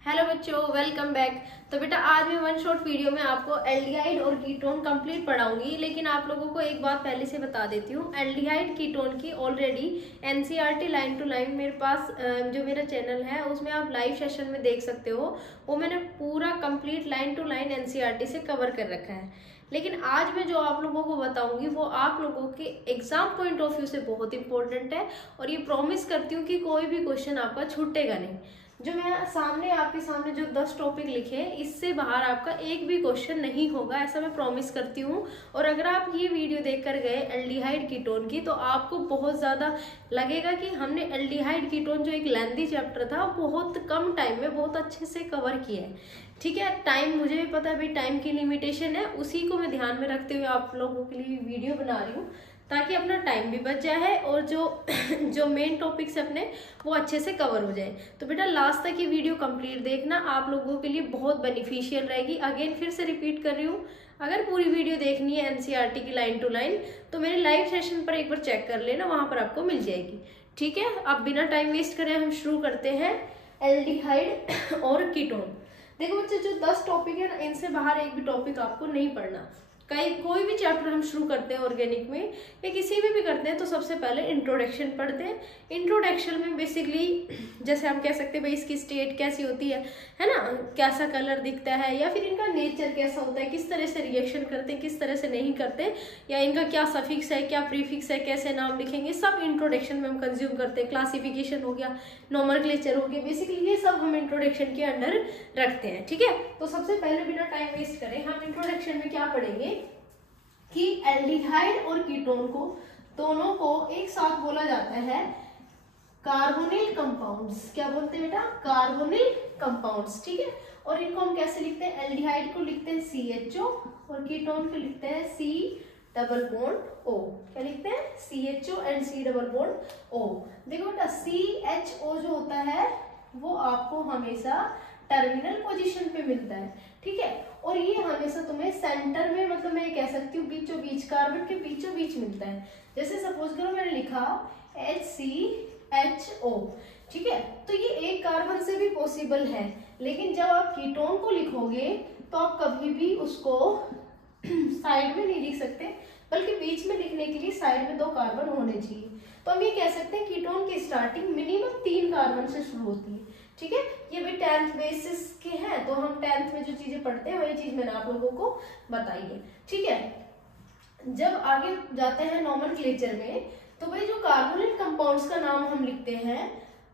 Hello बच्चों, welcome back. तो बेटा आज मैं वन शॉट वीडियो में आपको एल्डिहाइड और कीटोन कंप्लीट पढ़ाऊंगी, लेकिन आप लोगों को एक बात पहले से बता देती हूँ। एल्डिहाइड कीटोन की already NCERT line to line मेरे पास जो मेरा चैनल है उसमें आप लाइव सेशन में देख सकते हो। वो मैंने पूरा complete line to line NCERT से कवर कर रखा है। लेकिन आज मैं जो आप लोगों को बताऊंगी वो आप लोगों के एग्जाम पॉइंट ऑफ व्यू से बहुत इंपॉर्टेंट है, और ये प्रॉमिस करती हूँ कि कोई भी क्वेश्चन आपका छूटेगा नहीं। जो मैं आपके सामने जो 10 टॉपिक लिखे हैं इससे बाहर आपका एक भी क्वेश्चन नहीं होगा, ऐसा मैं प्रॉमिस करती हूँ। और अगर आप ये वीडियो देखकर गए एल्डिहाइड कीटोन की, तो आपको बहुत ज़्यादा लगेगा कि हमने एल्डिहाइड कीटोन जो एक लेंथी चैप्टर था बहुत कम टाइम में बहुत अच्छे से कवर किया है। ठीक है, टाइम मुझे भी पता है भाई, टाइम की लिमिटेशन है, उसी को मैं ध्यान में रखते हुए आप लोगों के लिए वीडियो बना रही हूँ ताकि अपना टाइम भी बच जाए और जो मेन टॉपिक्स अपने वो अच्छे से कवर हो जाए। तो बेटा लास्ट तक ये वीडियो कंप्लीट देखना, आप लोगों के लिए बहुत बेनिफिशियल रहेगी। अगेन फिर से रिपीट कर रही हूँ, अगर पूरी वीडियो देखनी है एनसीईआरटी की लाइन टू लाइन तो मेरे लाइव सेशन पर एक बार चेक कर लेना, वहां पर आपको मिल जाएगी। ठीक है, अब बिना टाइम वेस्ट करे हम शुरू करते हैं एल्डिहाइड और कीटोन। देखो बच्चे, जो 10 टॉपिक है ना, इनसे बाहर एक भी टॉपिक आपको नहीं पढ़ना। कोई भी चैप्टर हम शुरू करते हैं ऑर्गेनिक में या किसी में भी करते हैं तो सबसे पहले इंट्रोडक्शन पढ़ते हैं। इंट्रोडक्शन में बेसिकली जैसे हम कह सकते हैं भाई इसकी स्टेट कैसी होती है ना, कैसा कलर दिखता है, या फिर इनका नेचर कैसा होता है, किस तरह से रिएक्शन करते हैं, किस तरह से नहीं करते, या इनका क्या सफिक्स है, क्या प्रीफिक्स है, कैसे नाम लिखेंगे, सब इंट्रोडक्शन में हम कंज्यूम करते हैं। क्लासिफिकेशन हो गया, नॉमेनक्लेचर हो गया, बेसिकली ये सब हम इंट्रोडक्शन के अंडर रखते हैं। ठीक है, तो सबसे पहले बिना टाइम वेस्ट करें हम इंट्रोडक्शन में क्या पढ़ेंगे कि एल्डिहाइड और कीटोन को दोनों को एक साथ बोला जाता है कार्बोनिल कंपाउंड्स। क्या बोलते हैं बेटा? Carbonyl compounds. ठीक है, और इनको हम कैसे लिखते हैं? एल्डिहाइड को लिखते हैं CHO और कीटोन को लिखते हैं C डबल बॉन्ड O। क्या लिखते हैं? CHO and C double bond O। देखो बेटा, CHO जो होता है वो आपको हमेशा टर्मिनल पोजीशन पे मिलता है। ठीक है, और ये हमेशा तुम्हें सेंटर में, मतलब मैं कह सकती हूँ बीचों बीच, कार्बन के बीचों बीच मिलता है। जैसे सपोज करो मैंने लिखा HCHO। ठीक है, तो ये एक कार्बन से भी पॉसिबल है, लेकिन जब आप कीटोन को लिखोगे तो आप कभी भी उसको साइड में नहीं लिख सकते, बल्कि बीच में लिखने के लिए साइड में 2 कार्बन होने चाहिए। तो हम ये कह सकते हैं कीटोन की स्टार्टिंग मिनिमम 3 कार्बन से शुरू होती है। ठीक है, ये भी 10th बेसिस के हैं, तो हम 10th में जो चीजें पढ़ते हैं वही चीज मैंने आप लोगों को बताई है। ठीक है, जब आगे जाते हैं नॉमेनक्लेचर में, तो भाई जो कार्बोनिल कंपाउंड्स का नाम हम लिखते हैं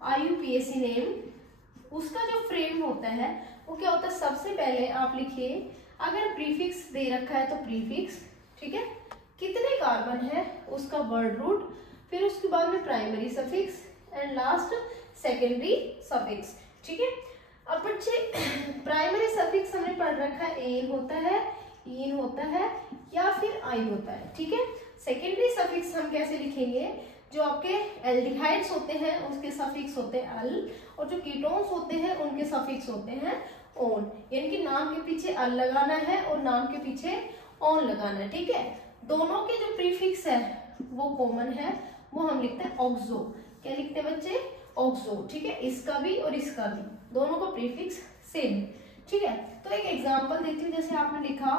IUPAC नेम, उसका जो फ्रेम होता है वो क्या होता है? सबसे पहले आप लिखिए, अगर प्रीफिक्स दे रखा है तो प्रीफिक्स, ठीक है, कितने कार्बन है उसका वर्ड रूट, फिर उसके बाद में primary suffix and last secondary suffix. ठीक है, अब बच्चे प्राइमरी सफिक्स हमने पढ़ रखा है, एन होता है, इन होता है या फिर आइन होता है। ठीक है, सेकेंडरी सफिक्स हम कैसे लिखेंगे? जो आपके एल्डिहाइड्स होते हैं उसके सफिक्स होते हैं अल, और जो कीटोन्स होते हैं उनके सफिक्स होते हैं ओन। यानी कि नाम के पीछे अल लगाना है और नाम के पीछे ओन लगाना है। ठीक है, दोनों के जो प्रीफिक्स है वो कॉमन है, वो हम लिखते हैं ऑक्सो। क्या लिखते हैं बच्चे? ऑक्सो। ठीक है, इसका भी और इसका भी, दोनों का प्रीफिक्स सेम। ठीक है, तो एक एग्जांपल देती हूँ, जैसे आपने लिखा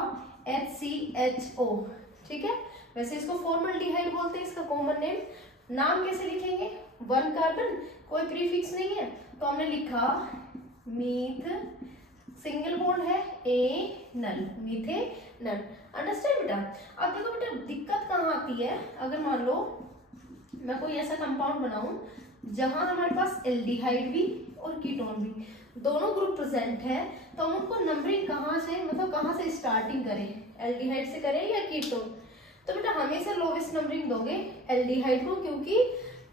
HCHO। ठीक है, वैसे इसको फॉर्मल्डिहाइड बोलते हैं, इसका कॉमन नेम। नाम कैसे लिखेंगे? 1 कार्बन, कोई प्रीफिक्स नहीं है, तो हमने लिखा मीथ, सिंगल बॉन्ड है एनल, मीथेनल। अंडरस्टैंड बेटा? अब देखो बेटा, दिक्कत कहाँ आती है? अगर मान लो मैं कोई ऐसा कंपाउंड बनाऊं जहां हमारे पास एल्डिहाइड भी और कीटोन भी दोनों ग्रुप प्रेजेंट है, तो हम उनको नंबरिंग कहाँ से, मतलब कहाँ से स्टार्टिंग करें? एल्डिहाइड से करें या कीटोन? तो बेटा हमेशा लोवेस्ट नंबरिंग दोगे एल्डिहाइड को, क्योंकि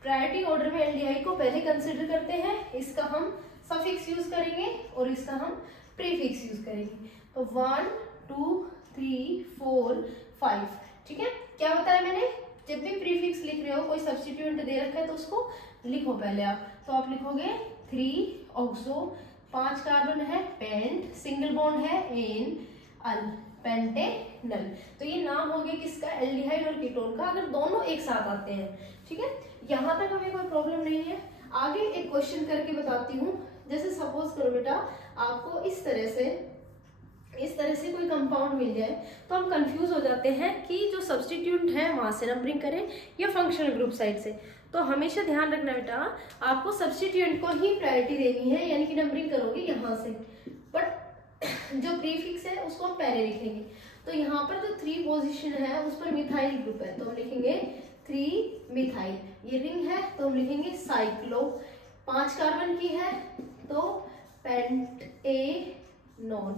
प्रायोरिटी ऑर्डर में एल्डिहाइड को पहले कंसिडर करते हैं। इसका हम सफिक्स यूज करेंगे और इसका हम प्रीफिक्स यूज करेंगे। तो 1 2 3 4 5। ठीक है, क्या बताया मैंने? जब भी प्रीफिक्स लिख रहे हो, कोई सब्स्टिट्यूएंट दे रखा है तो उसको लिखो पहले आप। तो आप लिखोगे 3 ऑक्सो, 5 कार्बन है, पेंट, सिंगल बॉन्ड है एन अल, पेंटेनल। तो ये नाम हो गया किसका? एल्डिहाइड और कीटोन का, अगर दोनों एक साथ आते हैं। ठीक है, यहाँ तक हमें कोई प्रॉब्लम नहीं है। आगे एक क्वेश्चन करके बताती हूँ। जैसे सपोज करो बेटा आपको इस तरह से कोई कंपाउंड मिल जाए तो हम कंफ्यूज हो जाते हैं कि जो सब्स्टिट्यूट है वहां से नंबरिंग करें या फंक्शनल ग्रुप साइड से। तो हमेशा ध्यान रखना बेटा आपको सब्स्टिट्यूएंट को ही प्रायोरिटी देनी है, यानी कि नंबरिंग करोगे यहाँ से, बट जो प्रीफिक्स है उसको हम पहले लिखेंगे। तो यहाँ पर जो 3 पोजीशन है उस पर मिथाइल ग्रुप है तो हम लिखेंगे 3 मिथाइल। ये रिंग है तो हम लिखेंगे साइक्लो। 5 कार्बन की है तो पेंटेनोन।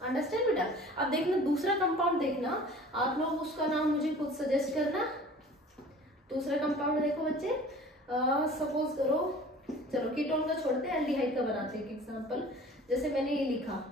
अंडरस्टैंड बेटा। अब देखना दूसरा कंपाउंड, देखना आप लोग उसका नाम मुझे खुद सजेस्ट करना। दूसरा कंपाउंड देखो बच्चे, सपोज करो, चलो कीटोन का छोड़ते हैं, एल्डिहाइड का बनाते हैं एग्जांपल। जैसे मैंने ये लिखा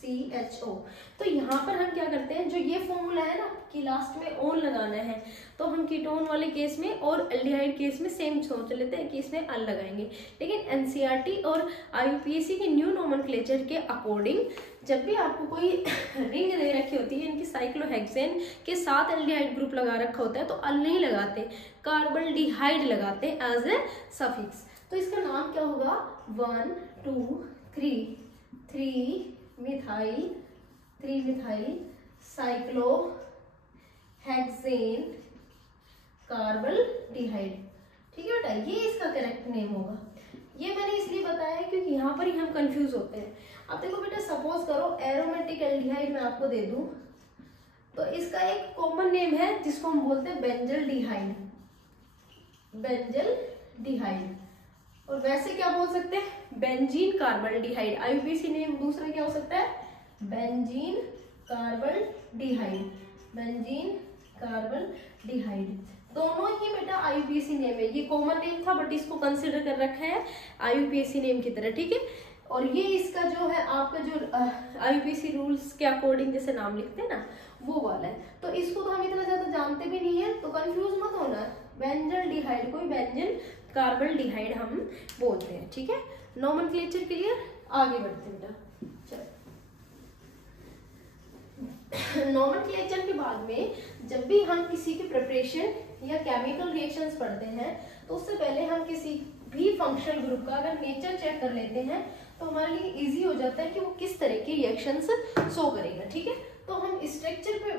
CHO, तो यहाँ पर हम क्या करते हैं, जो ये फॉर्मूला है ना कि लास्ट में ओन लगाना है, तो हम कीटोन वाले केस में और एल्डिहाइड केस में सेम सोच लेते हैं कि इसमें अल लगाएंगे। लेकिन NCERT और IUPAC के न्यू नोमेनक्लेचर के अकॉर्डिंग जब भी आपको कोई रिंग दे रखी होती है इनकी साइक्लोहेक्सेन के साथ एल्डिहाइड ग्रुप लगा रखा होता है तो अल नहीं लगाते, कार्बल्डिहाइड लगाते हैं एज ए सफिक्स। तो इसका नाम क्या होगा, 1 2 3 मिथाइल साइक्लोहेक्सेन कार्बल्डिहाइड। ठीक है बेटा, ये इसका करेक्ट नेम होगा। ये मैंने इसलिए बताया क्योंकि यहाँ पर ही हम कंफ्यूज होते हैं। अब देखो बेटा सपोज करो एरोमेटिक एल्डिहाइड मैं आपको दे दूं तो इसका एक कॉमन नेम है जिसको हम बोलते हैं बेंजल्डिहाइड। और वैसे क्या बोल सकते हैं, बेंजीन कार्बल्डिहाइड। IUPAC नेम दूसरा क्या हो सकता है, बेंजीन कार्बल्डिहाइड। दोनों ही बेटा IUPAC नेम है, ये कॉमन नेम था बट इसको कंसिडर कर रखा है IUPAC नेम की तरह। ठीक है, और ये इसका जो है आपका जो IUPAC रूल्स के अकॉर्डिंग जैसे नाम लिखते हैं ना वो वाला है। तो इसको तो हम इतना ज्यादा जानते भी नहीं है तो कंफ्यूज मत होना, बेंजल्डिहाइड को बेंजीन कार्बल्डिहाइड हम बोलते हैं। ठीक है, नोमेनक्लेचर क्लियर, आगे बढ़ते हैं बेटा। नोमेनक्लेचर के बाद में जब भी हम किसी की प्रिपरेशन या केमिकल रिएक्शंस पढ़ते हैं तो उससे पहले हम किसी भी फंक्शनल ग्रुप का अगर नेचर चेक कर लेते हैं तो हमारे लिए इजी हो जाता है कि वो किस तरह की रिएक्शंस शो करेगा। ठीक है, तो हम स्ट्रक्चर पे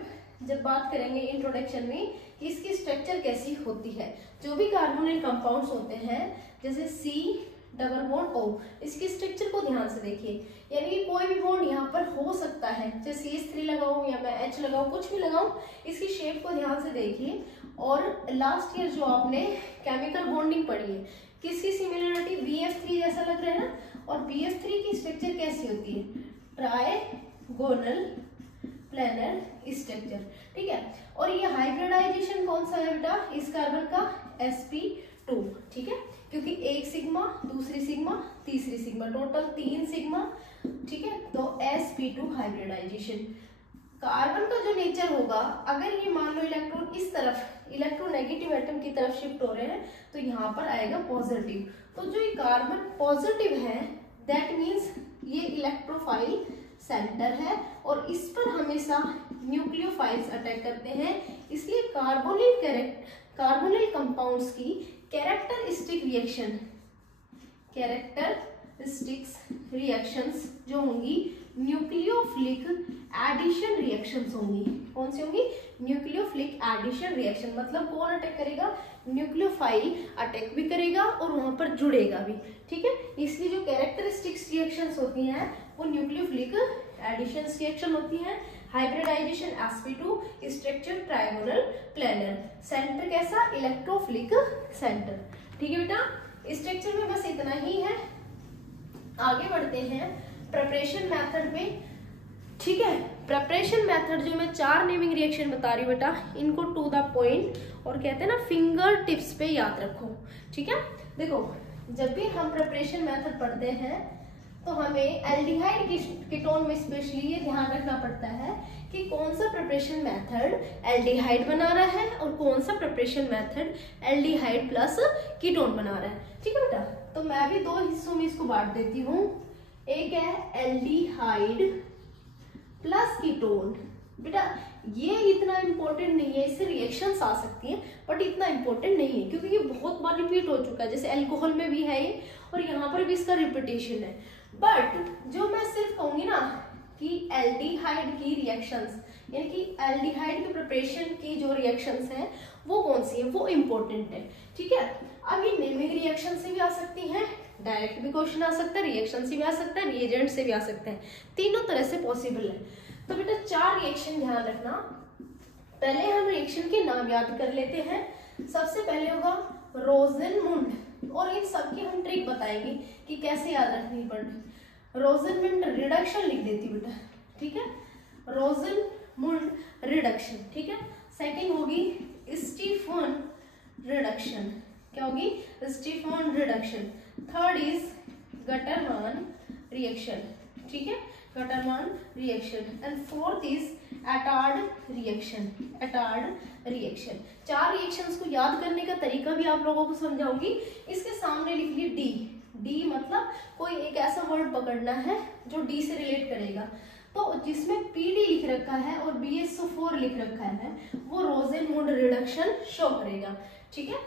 जब बात करेंगे इंट्रोडक्शन में कि इसकी स्ट्रक्चर कैसी होती है। जो भी कार्बोनिल कंपाउंड्स होते हैं जैसे C≡O, इसकी स्ट्रक्चर को ध्यान से देखिए, यानी कि कोई भी बॉन्ड यहाँ पर हो सकता है, जैसे CH3 लगाऊं या मैं H लगाऊं, कुछ भी लगाऊं, इसकी शेप को ध्यान से देखिए। और लास्ट ईयर जो आपने केमिकल बॉन्डिंग पढ़ी है किसकी सिमिलरिटी, BF3 जैसा लग रहा है ना, और BF3 की स्ट्रक्चर कैसी होती है, ट्राइगोनल प्लेनर स्ट्रक्चर। ठीक है, और ये हाइब्रिडाइजेशन कौन सा है बेटा, इस कार्बन का sp2। ठीक है, क्योंकि एक सिग्मा, दूसरी सिग्मा, तीसरी सिग्मा, टोटल 3 सिग्मा। ठीक है, तो sp2 हाइब्रिडाइजेशन। कार्बन का जो नेचर होगा, अगर ये मान लो इलेक्ट्रॉन इस तरफ इलेक्ट्रोनेगेटिव एटम की तरफ शिफ्ट हो रहे हैं तो यहाँ पर आएगा पॉजिटिव। तो जो ये कार्बन पॉजिटिव है दैट मीन्स ये इलेक्ट्रोफाइल सेंटर है और इस पर हमेशा न्यूक्लियोफाइल्स अटैक करते हैं। इसलिए कार्बोनिल कंपाउंड्स की कैरेक्टरिस्टिक्स रिएक्शंस जो होंगी न्यूक्लियोफिलिक एडिशन रिएक्शंस होंगी। कौन सी होंगी, न्यूक्लियोफिलिक एडिशन रिएक्शन। मतलब कौन अटैक करेगा, न्यूक्लियोफाइल अटैक भी करेगा और वहां पर जुड़ेगा भी। ठीक है, इसलिए जो कैरेक्टरिस्टिक्स रिएक्शंस होती हैं वो न्यूक्लियोफिलिक एडिशन रिएक्शन होती हैं। Hybridisation sp2, structure trigonal planar, centre कैसा, इलेक्ट्रोफिलिक सेंटर। ठीक है बेटा, स्ट्रक्चर में बस इतना ही है। आगे बढ़ते हैं प्रिपरेशन मेथड में। ठीक है, प्रिपरेशन मेथड जो मैं 4 नेमिंग रिएक्शन बता रही हूँ बेटा, इनको टू द पॉइंट और कहते हैं ना फिंगर टिप्स पे याद रखो। ठीक है, देखो जब भी हम प्रिपरेशन मेथड पढ़ते हैं तो हमें एल्डिहाइड कीटोन में स्पेशली ये ध्यान रखना पड़ता है कि कौन सा प्रिपरेशन मेथड एल्डिहाइड बना रहा है और कौन सा preparation method aldehyde plus ketone बना रहा है। ठीक है बेटा, तो मैं भी 2 हिस्सों में इसको बांट देती हूँ। एक है एल्डिहाइड प्लस कीटोन। बेटा ये इतना इंपॉर्टेंट नहीं है, इससे रिएक्शंस आ सकती हैं बट इतना इंपॉर्टेंट नहीं है क्योंकि ये बहुत बार रिपीट हो चुका है। जैसे अल्कोहल में भी है ये और यहाँ पर भी इसका रिपीटेशन है। बट जो मैं सिर्फ कहूंगी ना कि एल्डिहाइड की रिएक्शंस, यानी कि एल्डिहाइड की प्रिपरेशन की जो रिएक्शंस हैं वो कौन सी है, वो इंपॉर्टेंट है, ठीक है। अब ये नेमिंग रिएक्शन से भी आ सकती हैं, डायरेक्ट भी क्वेश्चन आ सकता है, रिएक्शन से भी आ सकता है, रिएजेंट से भी आ सकते हैं, तीनों तरह से पॉसिबल है। तो बेटा 4 रिएक्शन ध्यान रखना। पहले हम रिएक्शन के नाम याद कर लेते हैं। सबसे पहले होगा रोजेनमुंड, और इन सबकी हम ट्रिक बताएंगे कि कैसे याद रखनी पड़े। रोजेनमुंड रिडक्शन लिख देती हूँ बेटा, ठीक है, रोजेनमुंड रिडक्शन, ठीक है। सेकेंड होगी स्टीफन रिडक्शन, क्या होगी, Stephen reduction. Third is Gattermann reaction, ठीक है, Gattermann reaction. And fourth is Etard reaction, Etard reaction. 4 reactions को याद करने का तरीका भी आप लोगों को समझाऊंगी। इसके सामने लिख ली डी, डी मतलब कोई एक ऐसा वर्ड पकड़ना है जो डी से रिलेट करेगा। तो जिसमें पीडी लिख रखा है और BSO4 लिख रखा है वो रोजेनमुंड रिडक्शन शो करेगा, ठीक है।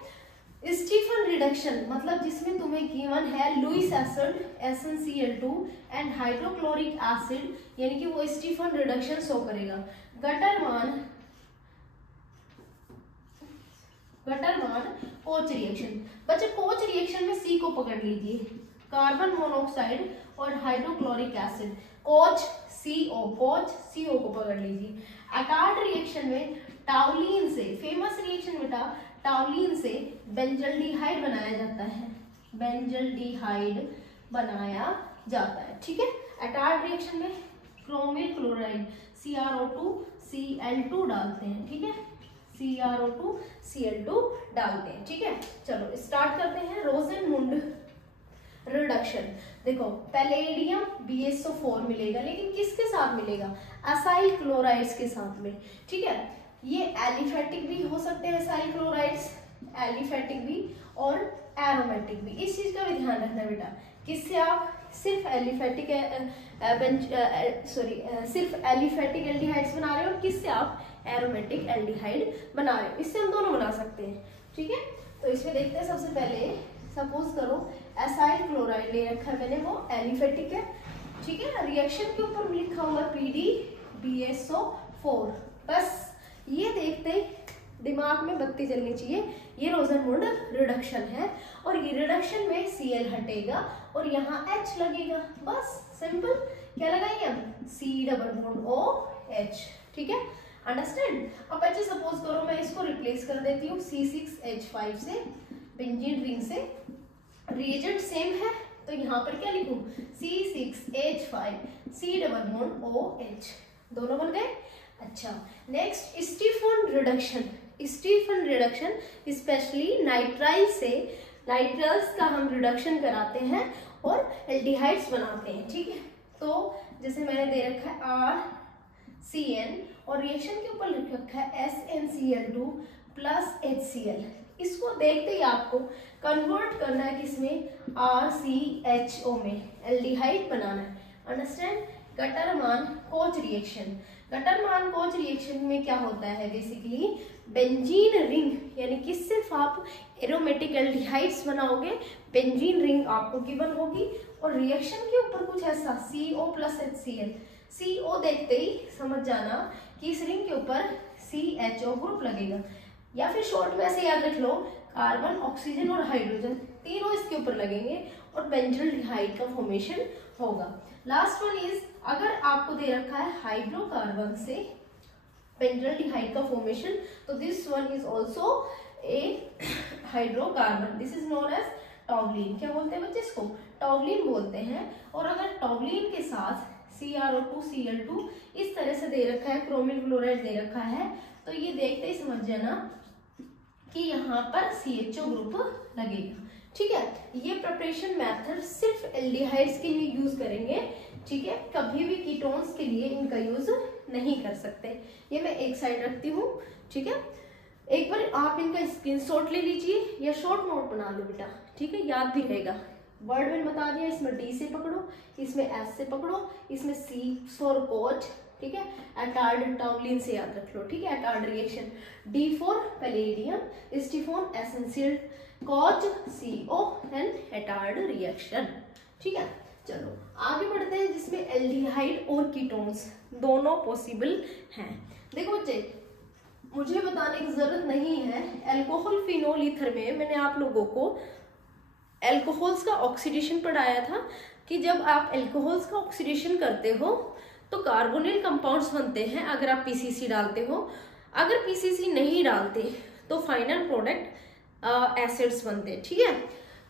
स्टीफन रिडक्शन मतलब जिसमें तुम्हें गिवन है Lewis acid SnCl2 and hydrochloric acid, यानी कि वो स्टीफन रिडक्शन शो करेगा। गटरमान कोच रिएक्शन, बच्चे कोच रिएक्शन में सी को पकड़ लीजिए, कार्बन मोनोऑक्साइड और हाइड्रोक्लोरिक एसिड, कोच CO को पकड़ लीजिए। एटार्ड रिएक्शन में टाउलिन से, फेमस रिएक्शन बेटा, टाउलिन से बेंजल्डिहाइड बनाया जाता है, बेंजल्डिहाइड बनाया जाता है, ठीक है। एटार्ड रिएक्शन में क्रोमिल क्लोराइड CrO2 Cl2 डालते हैं, ठीक है, CrO2 Cl2 डालते हैं, ठीक है। चलो स्टार्ट करते हैं रोजेनमुंड रिडक्शन। देखो पैलेडियम BSO4 मिलेगा, लेकिन किसके साथ मिलेगा, असाइल क्लोराइड्स के साथ में, ठीक है। ये एलिफेटिक भी हो सकते हैं असाइल क्लोराइड्स, एलिफेटिक भी और एरोमेटिक भी। इस चीज का भी ध्यान रखना बेटा, किससे आप सिर्फ एलिफेटिक सिर्फ एलिफेटिक एल्डिहाइड्स बना रहे हो और किससे आप एरोमेटिक एल्डिहाइड बना रहे हो, इससे हम दोनों बना सकते हैं, ठीक है। तो इसमें देखते हैं, सबसे पहले सपोज करो एसाइल क्लोराइड ले रखा है मैंने, वो एलिफेटिक है, ठीक है। रिएक्शन के ऊपर लिखा हुआ PD BSO4, बस ये देखते ही दिमाग में बत्ती जलनी चाहिए, ये रोजेनमुंड रिडक्शन है और ये रिडक्शन में Cl हटेगा और यहाँ H लगेगा, बस सिंपल। क्या लगाएंगे हम, C≡OH, ठीक है, अंडरस्टैंड। अब बच्चे सपोज करो मैं इसको रिप्लेस कर देती हूँ C6H5 से, बेंजीन रिंग से, रिएजेंट सेम है तो यहाँ पर क्या लिखूं, C6H5 C≡OH, दोनों बन गए। अच्छा, next Stephen reduction. Stephen reduction specially nitrile से, नाइट्राइल्स का हम रिडक्शन कराते हैं और एल्डिहाइड्स बनाते हैं, ठीक है। तो जैसे मैंने दे रखा है RCN और रिएक्शन के ऊपर लिख रखा है SnCl2 प्लस HCl, इसको देखते ही आपको कन्वर्ट करना है किसमें, RCHO में, एल्डिहाइड बनाना है, understand. Gattermann Koch reaction, Gattermann Koch reaction में क्या होता है, बेसिकली बेंजीन रिंग, यानी कि सिर्फ आप एरोमेटिक एल्डिहाइड्स बनाओगे, बेंजीन रिंग आपको गिवन होगी और रिएक्शन के ऊपर कुछ ऐसा CO प्लस HCl, CO देखते ही समझ जाना कि इस रिंग के ऊपर CHO ग्रुप लगेगा, या फिर शॉर्ट में ऐसे याद रख लो, कार्बन ऑक्सीजन और हाइड्रोजन तीनों इसके ऊपर लगेंगे और बेंजल्डिहाइड का फॉर्मेशन होगा। लास्ट वन इज, अगर आपको दे रखा है हाइड्रोकार्बन से बेंजल्डिहाइड का फॉर्मेशन, तो this one is also a hydrocarbon, this is known as toluene. क्या बोलते हैं बच्चे इसको, टॉगलिन बोलते हैं। और अगर टॉगलिन के साथ CrO2 Cl2 इस तरह से दे रखा है, क्रोमिल क्लोराइड दे रखा है, तो ये देखते ही समझ जाना कि यहाँ पर CHO ग्रुप लगेगा, ठीक है। ये प्रिपरेशन मेथड सिर्फ एल्डिहाइड्स के लिए यूज करेंगे, ठीक है, कभी भी कीटोन्स के लिए इनका यूज नहीं कर सकते। ये मैं एक साइड रखती हूँ, ठीक है। एक बार आप इनका स्क्रीनशॉट ले लीजिए या शॉर्ट नोट बना लो बेटा, ठीक है, याद भी रहेगा। वर्ड मैंने बता दिया, इसमें D से पकड़ो, इसमें S से पकड़ो, इसमें C फॉर कोच, ठीक है, एटार्ड टॉगलिन से याद रख लो, ठीक है, Etard reaction. D for palladium, Stephen essential, Koch CO and Etard reaction, ठीक है। चलो आगे बढ़ते हैं, जिसमें एल्डिहाइड और कीटोन्स दोनों पॉसिबल हैं। देखो बच्चे, मुझे बताने की जरूरत नहीं है, अल्कोहल फिनोल ईथर में मैंने आप लोगों को अल्कोहल्स का ऑक्सीडेशन पढ़ाया था कि जब आप अल्कोहल्स का ऑक्सीडेशन करते हो तो कार्बोनिल कंपाउंड्स बनते हैं अगर आप पीसीसी डालते हो। अगर पीसीसी नहीं डालते तो फाइनल प्रोडक्ट एसिड्स बनते हैं, ठीक है।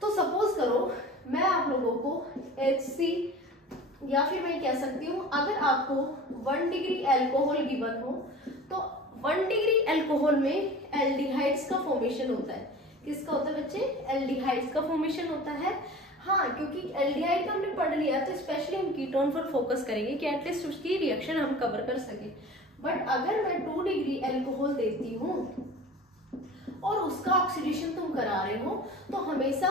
तो सपोज करो मैं आप लोगों को HC, या फिर मैं कह सकती हूँ अगर आपको 1 डिग्री अल्कोहल गिवन हो तो 1 डिग्री अल्कोहल में एल्डिहाइड्स का फॉर्मेशन होता है। किसका होता है बच्चे? एल्डिहाइड्स का फॉर्मेशन होता है। हाँ, क्योंकि एल्डिहाइड का हमने पढ़ लिया तो स्पेशली हम कीटोन पर फोकस करेंगे कि एटलीस्ट उसकी रिएक्शन हम कवर कर सके। बट अगर मैं 2 डिग्री अल्कोहल देती हूँ और उसका ऑक्सीडेशन तुम करा रहे हो तो हमेशा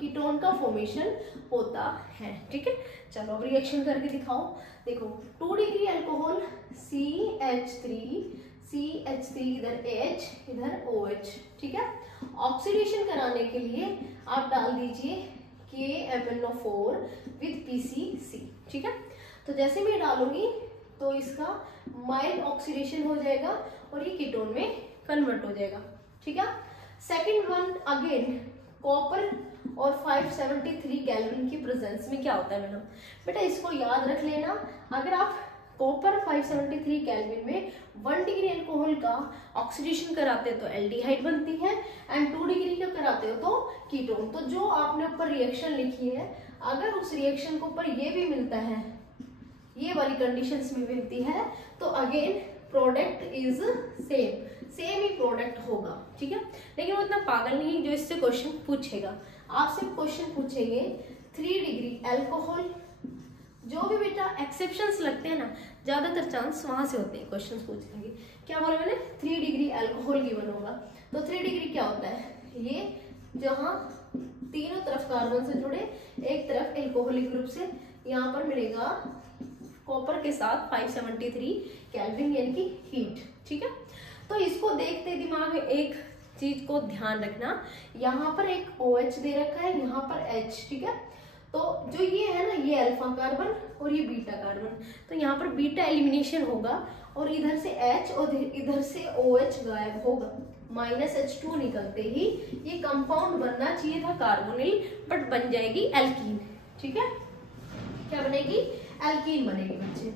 कीटोन का फॉर्मेशन होता है, ठीक है। चलो अब रिएक्शन करके दिखाओ। देखो 2 डिग्री अल्कोहल CH3 इधर H इधर OH, ठीक है। ऑक्सीडेशन कराने के लिए आप डाल दीजिए KMnO4 विद PCC, ठीक है। तो जैसे मैं डालूंगी तो इसका माइल्ड ऑक्सीडेशन हो जाएगा और ये कीटोन में कन्वर्ट हो जाएगा, ठीक है। सेकेंड वन अगेन कॉपर और 573 केल्विन की प्रेजेंस में क्या होता है मैडम? बेटा इसको याद रख लेना, अगर आप कॉपर 573 केल्विन में 1 डिग्री अल्कोहल का ऑक्सीडेशन कराते हो तो एल्डिहाइड बनती है एंड 2 डिग्री का कराते हो तो कीटोन। तो जो आपने ऊपर रिएक्शन लिखी है, अगर उस रिएक्शन को ऊपर ये भी मिलता है, ये वाली कंडीशंस में मिलती है, तो again product is same he product होगा, ठीक है। लेकिन वो इतना पागल नहीं जो इससे क्वेश्चन पूछेगा। आपसे क्वेश्चन पूछेंगे 3 डिग्री अल्कोहल, जो भी बेटा एक्सेप्शंस लगते हैं ना, ज्यादातर चांस वहां से होते हैं क्वेश्चन पूछने के। क्या बोला मैंने? 3 डिग्री अल्कोहल गिवन होगा। तो 3 डिग्री क्या होता है? ये जहां तीनों तरफ कार्बन से जुड़े, एक तरफ एल्कोहलिक ग्रुप से, यहाँ पर मिलेगा कॉपर के साथ 573 केल्विन यानी कि हीट, ठीक है। तो इसको देखते दिमाग में एक चीज को ध्यान रखना, यहाँ पर एक OH दे रखा है, यहाँ पर H, ठीक है। तो जो ये है ना, ये अल्फा कार्बन और ये बीटा कार्बन, तो यहाँ पर बीटा एलिमिनेशन होगा और इधर से H और इधर से OH गायब होगा। -H2 निकलते ही ये कंपाउंड बनना चाहिए था कार्बोनिल, बट बन जाएगी एल्कीन, ठीक है। क्या बनेगी? एल्कीन बनेगी बच्चे।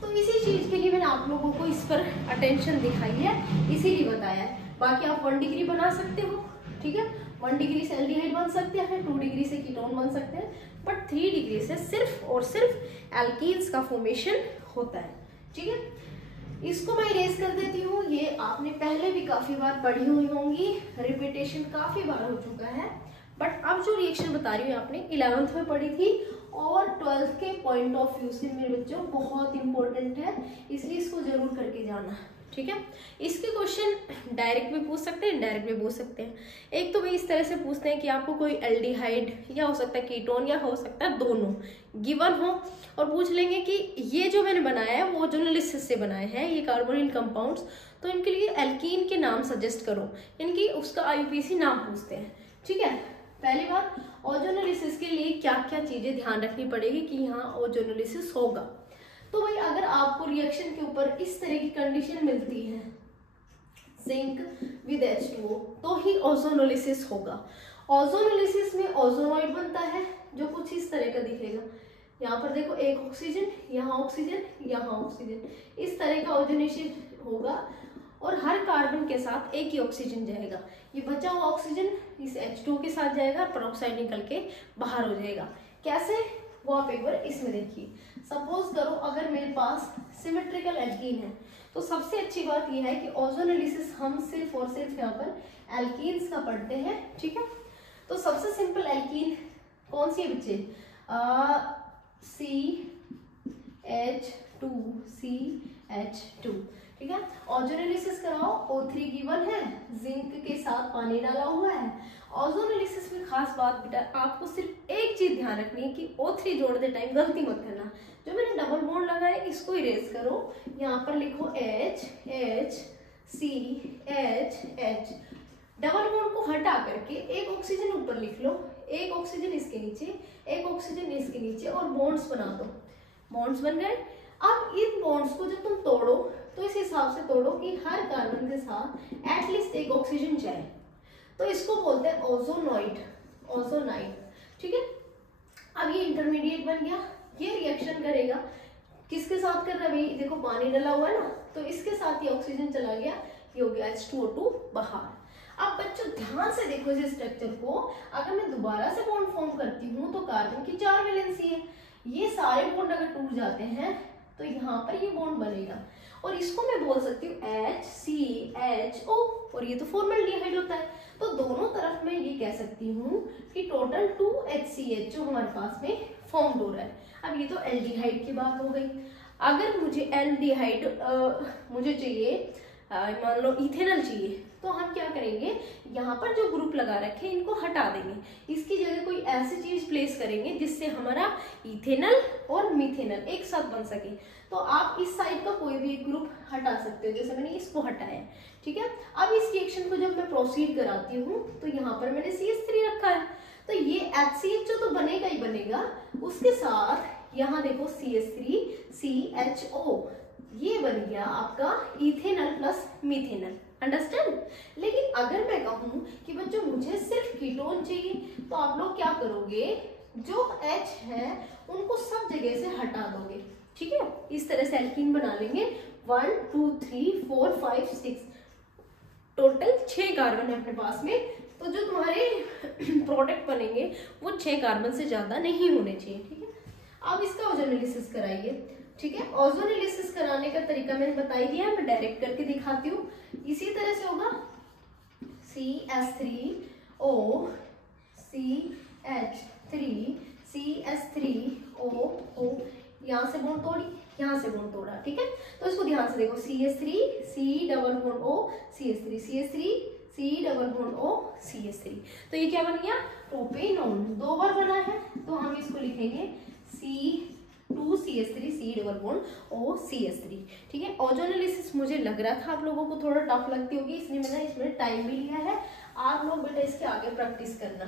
तो इसी चीज के लिए मैंने आप लोगों को इस पर अटेंशन दिखाई है, इसीलिए बताया है। बाकी आप 1 डिग्री बना सकते हो, ठीक है। 1 डिग्री से एल्डिहाइड बन सकते हैं, 2 डिग्री से कीटोन बन सकते हैं, बट 3 डिग्री से सिर्फ और सिर्फ एल्कीन्स का फॉर्मेशन होता है, ठीक है। इसको मैं इरेज कर देती हूँ। ये आपने पहले भी काफी बार पढ़ी हुई होंगी, रिपीटेशन काफी बार हो चुका है, बट अब जो रिएक्शन बता रही हूँ आपने 11th में पढ़ी थी और 12th के पॉइंट ऑफ व्यू से मेरे बच्चों बहुत इंपॉर्टेंट है, इसलिए इसको जरूर करके जाना, ठीक है। इसके क्वेश्चन डायरेक्ट भी पूछ सकते हैं, इनडायरेक्ट भी पूछ सकते हैं। एक तो वे इस तरह से पूछते हैं कि आपको कोई एल्डिहाइड या हो सकता है कीटोन या हो सकता है दोनों गिवन हो, और पूछ लेंगे कि ये जो मैंने बनाया है वो ओजोनोलिसिस से बनाए हैं ये कार्बोनिल कंपाउंड्स, तो इनके लिए एल्कीन के नाम सजेस्ट करो, इनकी उसका IUPAC नाम पूछते हैं, ठीक है। पहली बात, ओजोनोलिसिस के लिए क्या क्या चीजें ध्यान रखनी पड़ेगी कि यहाँ ओजोनोलिसिस होगा। तो भाई अगर आपको रिएक्शन के ऊपर इस तरह की कंडीशन मिलती है, जिंक विद H2O, तो ही ओजोनोलिसिस होगा। ओजोनोलिसिस में ओजोनॉइड बनता है जो कुछ इस तरह का दिखेगा। यहाँ पर देखो, एक ऑक्सीजन, यहाँ ऑक्सीजन, यहाँ ऑक्सीजन, इस तरह का ओजोनेशन होगा और हर कार्बन के साथ एक ही ऑक्सीजन जाएगा। ये बचा हुआ ऑक्सीजन इस H2O के साथ जाएगा, पेरोक्साइड निकल के बाहर हो जाएगा। कैसे? वो आप एक बार इसमें देखिए। सपोज करो अगर मेरे पास सिमेट्रिकल एल्कीन है, तो सबसे अच्छी बात यह है कि ओजोनोलिसिस हम सिर्फ और सिर्फ यहाँ पर एल्कीन्स का पढ़ते हैं, ठीक है। तो सबसे सिंपल एल्कीन कौन सी है बच्चे? CH2CH2, ठीक है। ओजोनोलिसिस कराओ, O3 गिवन है, जिंक के साथ पानी डाला हुआ है। ओजोनोलिसिस में खास बात बेटा आपको सिर्फ एक चीज ध्यान रखनी है कि O3 जोड़ते टाइम गलती मत करना। जो मैंने डबल बॉन्ड लगाया इसको इरेज करो, यहाँ पर लिखो H H C H H, double bond को हटा करके एक ऑक्सीजन ऊपर लिख लो, एक ऑक्सीजन इसके नीचे, एक ऑक्सीजन इसके नीचे और बॉन्ड्स बना दो। बॉन्ड्स बन गए। अब इन बॉन्ड्स को जब तुम तोड़ो तो इस हिसाब से तोड़ो कि हर कार्बन के साथ एटलीस्ट एक ऑक्सीजन जाए, तो इसको बोलते हैं ओजोनॉइड, ओजोनाइड। ठीक है, अब ये इंटरमीडिएट बन गया। ये रिएक्शन करेगा, किसके साथ कर रहा है भाई, देखो पानी डला हुआ है ना, तो इसके साथ ये ऑक्सीजन चला गया, ये हो गया H2O2 बाहर। अब बच्चों ध्यान से देखो इस स्ट्रक्चर को, अगर मैं दोबारा से बॉन्ड फॉर्म करती हूँ तो कार्बन की 4 वैलेंसी है, ये सारे बॉन्ड अगर टूट जाते हैं तो यहाँ पर ये बॉन्ड बनेगा, और इसको मैं बोल सकती हूँ HCHO, और ये तो फॉर्मल्डिहाइड होता है। तो दोनों तरफ मैं ये कह सकती हूँ कि टोटल 2 HCHO हमारे पास में फॉर्म हो रहा है। अब ये तो एल्डिहाइड की बात हो गई। अगर मुझे एल्डिहाइड मुझे चाहिए, मान लो इथेनॉल चाहिए, तो हम क्या करेंगे, यहाँ पर जो ग्रुप लगा रखे हैं इनको हटा देंगे, इसकी जगह कोई ऐसी चीज प्लेस करेंगे जिससे हमारा इथेनॉल और मिथेनॉल एक साथ बन सके। तो आप इस साइड का कोई भी ग्रुप हटा सकते हो, जैसे मैंने इसको हटाया। ठीक है, अब इस रिएक्शन को जब मैं प्रोसीड कराती हूँ तो यहाँ पर मैंने CH3 रखा है, तो ये HCHO तो बनेगा ही बनेगा, उसके साथ यहाँ देखो CH3CHO, ये बन गया आपका इथेनॉल प्लस मिथेनॉल। अंडरस्टैंड। लेकिन अगर मैं कहूँ कि बच्चों मुझे सिर्फ कीटोन चाहिए, तो आप लोग क्या करोगे, जो H है उनको सब जगह से हटा दोगे। ठीक है, इस तरह से एल्कीन बना लेंगे। 1 2 3 4 5 6, टोटल 6 कार्बन है अपने पास में, तो जो तुम्हारे प्रोडक्ट बनेंगे वो 6 कार्बन से ज्यादा नहीं होने चाहिए। ठीक है, अब इसका ओजोनोलिसिस कराइए। ठीक है, ओजोनोलिसिस कराने का तरीका मैंने बता ही दिया है, मैं डायरेक्ट करके दिखाती हूँ। इसी तरह से होगा CH3O CH3 CH3O, यहाँ से बॉन्ड तोड़ी, यहाँ से बॉन्ड तोड़ा। ठीक है, तो इसको ध्यान से देखो, CH3 C+O CH3 CH3 C+O CH3, तो ये क्या बन गया, प्रोपेनॉन। 2 बार बना है तो हम इसको लिखेंगे C2CH3 C+O CH3। ठीक है, ओजोनोलिसिस मुझे लग रहा था आप लोगों को थोड़ा टफ लगती होगी, इसलिए मैंने इसमें टाइम भी लिया है। आप लोग बेटा इसके आगे प्रैक्टिस करना।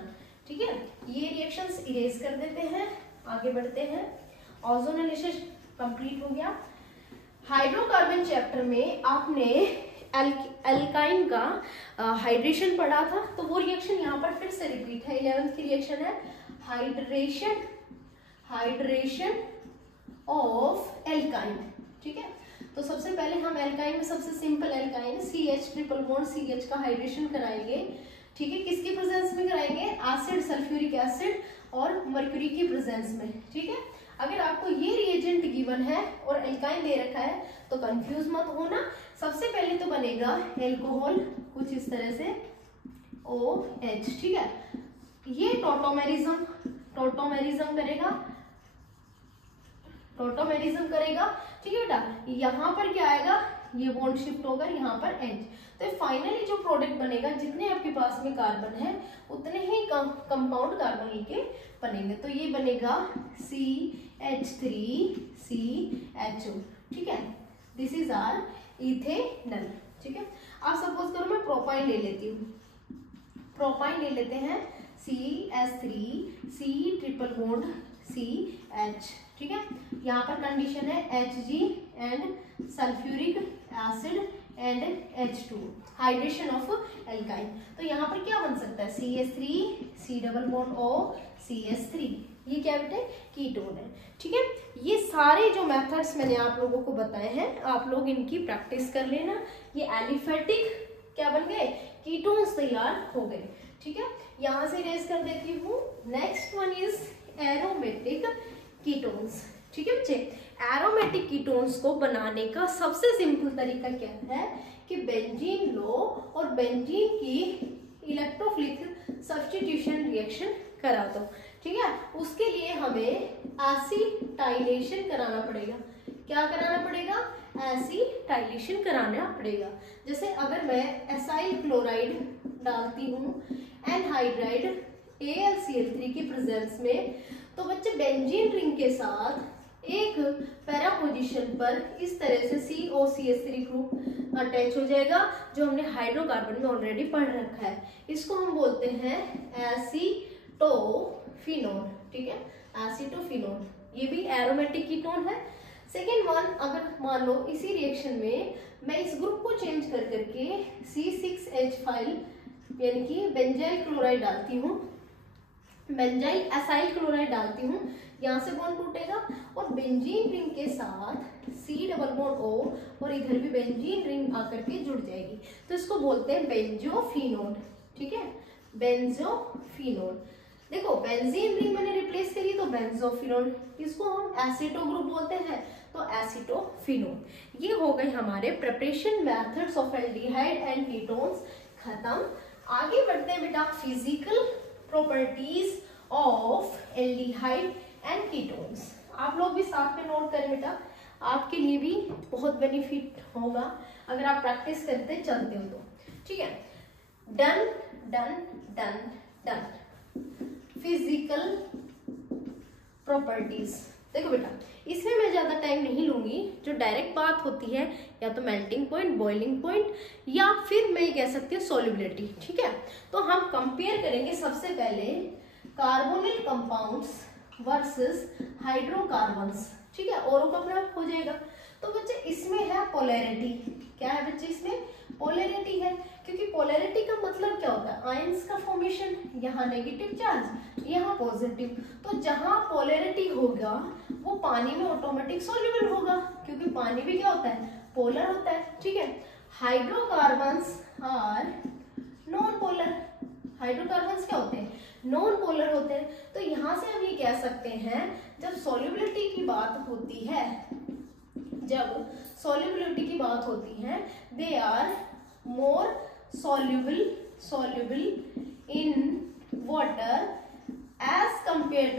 ठीक है, ये रिएक्शंस इरेज कर देते हैं, आगे बढ़ते हैं। ओजोनोलिसिस कंप्लीट हो गया। हाइड्रोकार्बन चैप्टर में आपने एल्काइन का हाइड्रेशन पढ़ा था, तो वो रिएक्शन यहाँ पर फिर से रिपीट है। 11th की रिएक्शन है हाइड्रेशन ऑफ एल्काइन। ठीक है, तो सबसे पहले हम एल्काइन में सबसे simple alkyne CH triple bond CH का हाइड्रेशन कराएंगे। ठीक है, किसकी प्रेजेंस में कराएंगे, एसिड सल्फ्यूरिक एसिड और मर्क्यूरी की प्रेजेंस में। ठीक है, अगर आपको ये रिएजेंट गिवन है और एल्काइन दे रखा है तो कंफ्यूज मत होना। सबसे पहले तो बनेगा एल्कोहल कुछ इस तरह से OH। ठीक है, ये टोटोमेरिज्म करेगा। ठीक है बेटा, यहाँ पर क्या आएगा, ये बॉन्ड शिफ्ट होगा यहाँ पर H, तो फाइनली जो प्रोडक्ट बनेगा, जितने आपके पास में कार्बन है उतने ही कंपाउंड कार्बन लेके बनेंगे, तो ये बनेगा CH3CHO। ठीक है, दिस इज आर इथेनॉल। ठीक है, अब सपोज करो मैं प्रोपाइन ले लेती हूँ, प्रोपाइन ले लेते हैं CH3C ट्रिपल बॉन्ड CH। ठीक है, यहाँ पर कंडीशन है Hg and sulphuric acid and H2, hydration of alkyne. तो यहाँ पर क्या बन सकता है, CH3C+O CH3, ये क्या बेटे, कीटोन है। ठीक है, ये सारे जो मेथड्स मैंने आप लोगों को बताए हैं, आप लोग इनकी प्रैक्टिस कर लेना। ये एलिफेटिक क्या बन गए, कीटोन्स तैयार हो गए। ठीक है, यहाँ से इरेज कर देती हूँ। Next one is aromatic ketones. ठीक है बच्चे, एरोमेटिक कीटोन्स को बनाने का सबसे सिंपल तरीका क्या है कि बेंजीन लो और बेंजीन की इलेक्ट्रोफिलिक सब्स्टिट्यूशन रिएक्शन करा दो। ठीक है, उसके लिए हमें एसिटाइलेशन कराना पड़ेगा। क्या कराना पड़ेगा, एसिटाइलेशन कराना पड़ेगा। जैसे अगर मैं एसाइल क्लोराइड डालती हूँ एनहाइड्राइड AlCl3 की प्रेजेंस में, तो बच्चे बेंजीन रिंग के साथ एक पैरा पोजीशन पर इस तरह से COCH3 ग्रुप अटैच हो जाएगा, जो हमने हाइड्रोकार्बन में ऑलरेडी पढ़ रखा है। इसको हम बोलते हैं एसीटोफिनोन, ठीक है, एसीटोफिनोन, ये भी एरोमेटिक कीटोन है। सेकेंड वन, अगर मान लो इसी रिएक्शन में मैं इस ग्रुप को चेंज कर करके C6H5 यानी कि बेंजाइल क्लोराइड डालती हूँ, बेंजाइल एसाइल क्लोराइड डालती हूँ, यहाँ से बॉन्ड टूटेगा और बेंजीन रिंग के साथ C डबल बॉन्ड O और इधर भी बेंजीन रिंग आकर के जुड़ जाएगी, तो इसको बोलते हैं बेंजोफिनोन, ठीक है, बेंजोफिनोन। देखो बेंजीन रिंग मैंने रिप्लेस करी तो बेंजोफिनोन, इसको हम एसीटो ग्रुप बोलते हैं तो एसीटोफिनोन। ये हो गए हमारे preparation methods of aldehyde and ketones खत्म। आगे बढ़ते हैं बेटा physical properties of aldehyde and ketones. आप लोग भी साथ में नोट करें बेटा, आपके लिए भी बहुत बेनिफिट होगा अगर आप प्रैक्टिस करते चलते हो तो, ठीक है। Done done done done. Physical properties, देखो बेटा इसमें मैं ज्यादा टाइम नहीं लूंगी, जो डायरेक्ट बात होती है या तो मेल्टिंग पॉइंट, बॉइलिंग पॉइंट या फिर मैं कह सकती हूँ सॉल्युबिलिटी, ठीक है। तो हम कंपेयर करेंगे सबसे पहले कार्बोनिल कंपाउंड्स वर्सेस हाइड्रोकार्बन्स, ठीक है, औरों का प्रयोग हो जाएगा। तो बच्चे इसमें है पोलैरिटी, क्या है बच्चे इसमें पोलैरिटी है, क्योंकि पोलैरिटी का मतलब क्या होता है, आयंस का फॉर्मेशन, यहाँ नेगेटिव चार्ज यहाँ पॉजिटिव, तो जहां पोलैरिटी होगा वो पानी में ऑटोमेटिक सॉल्युबल होगा, क्योंकि पानी भी क्या होता है पोलर होता है, ठीक है। Hydrocarbons are non polar, hydrocarbons क्या होते हैं नॉन पोलर होते हैं। तो यहां से हम ये कह सकते हैं जब सॉल्युबिलिटी की बात होती है, जब सॉल्युबिलिटी की बात होती है, they are more soluble in water as compared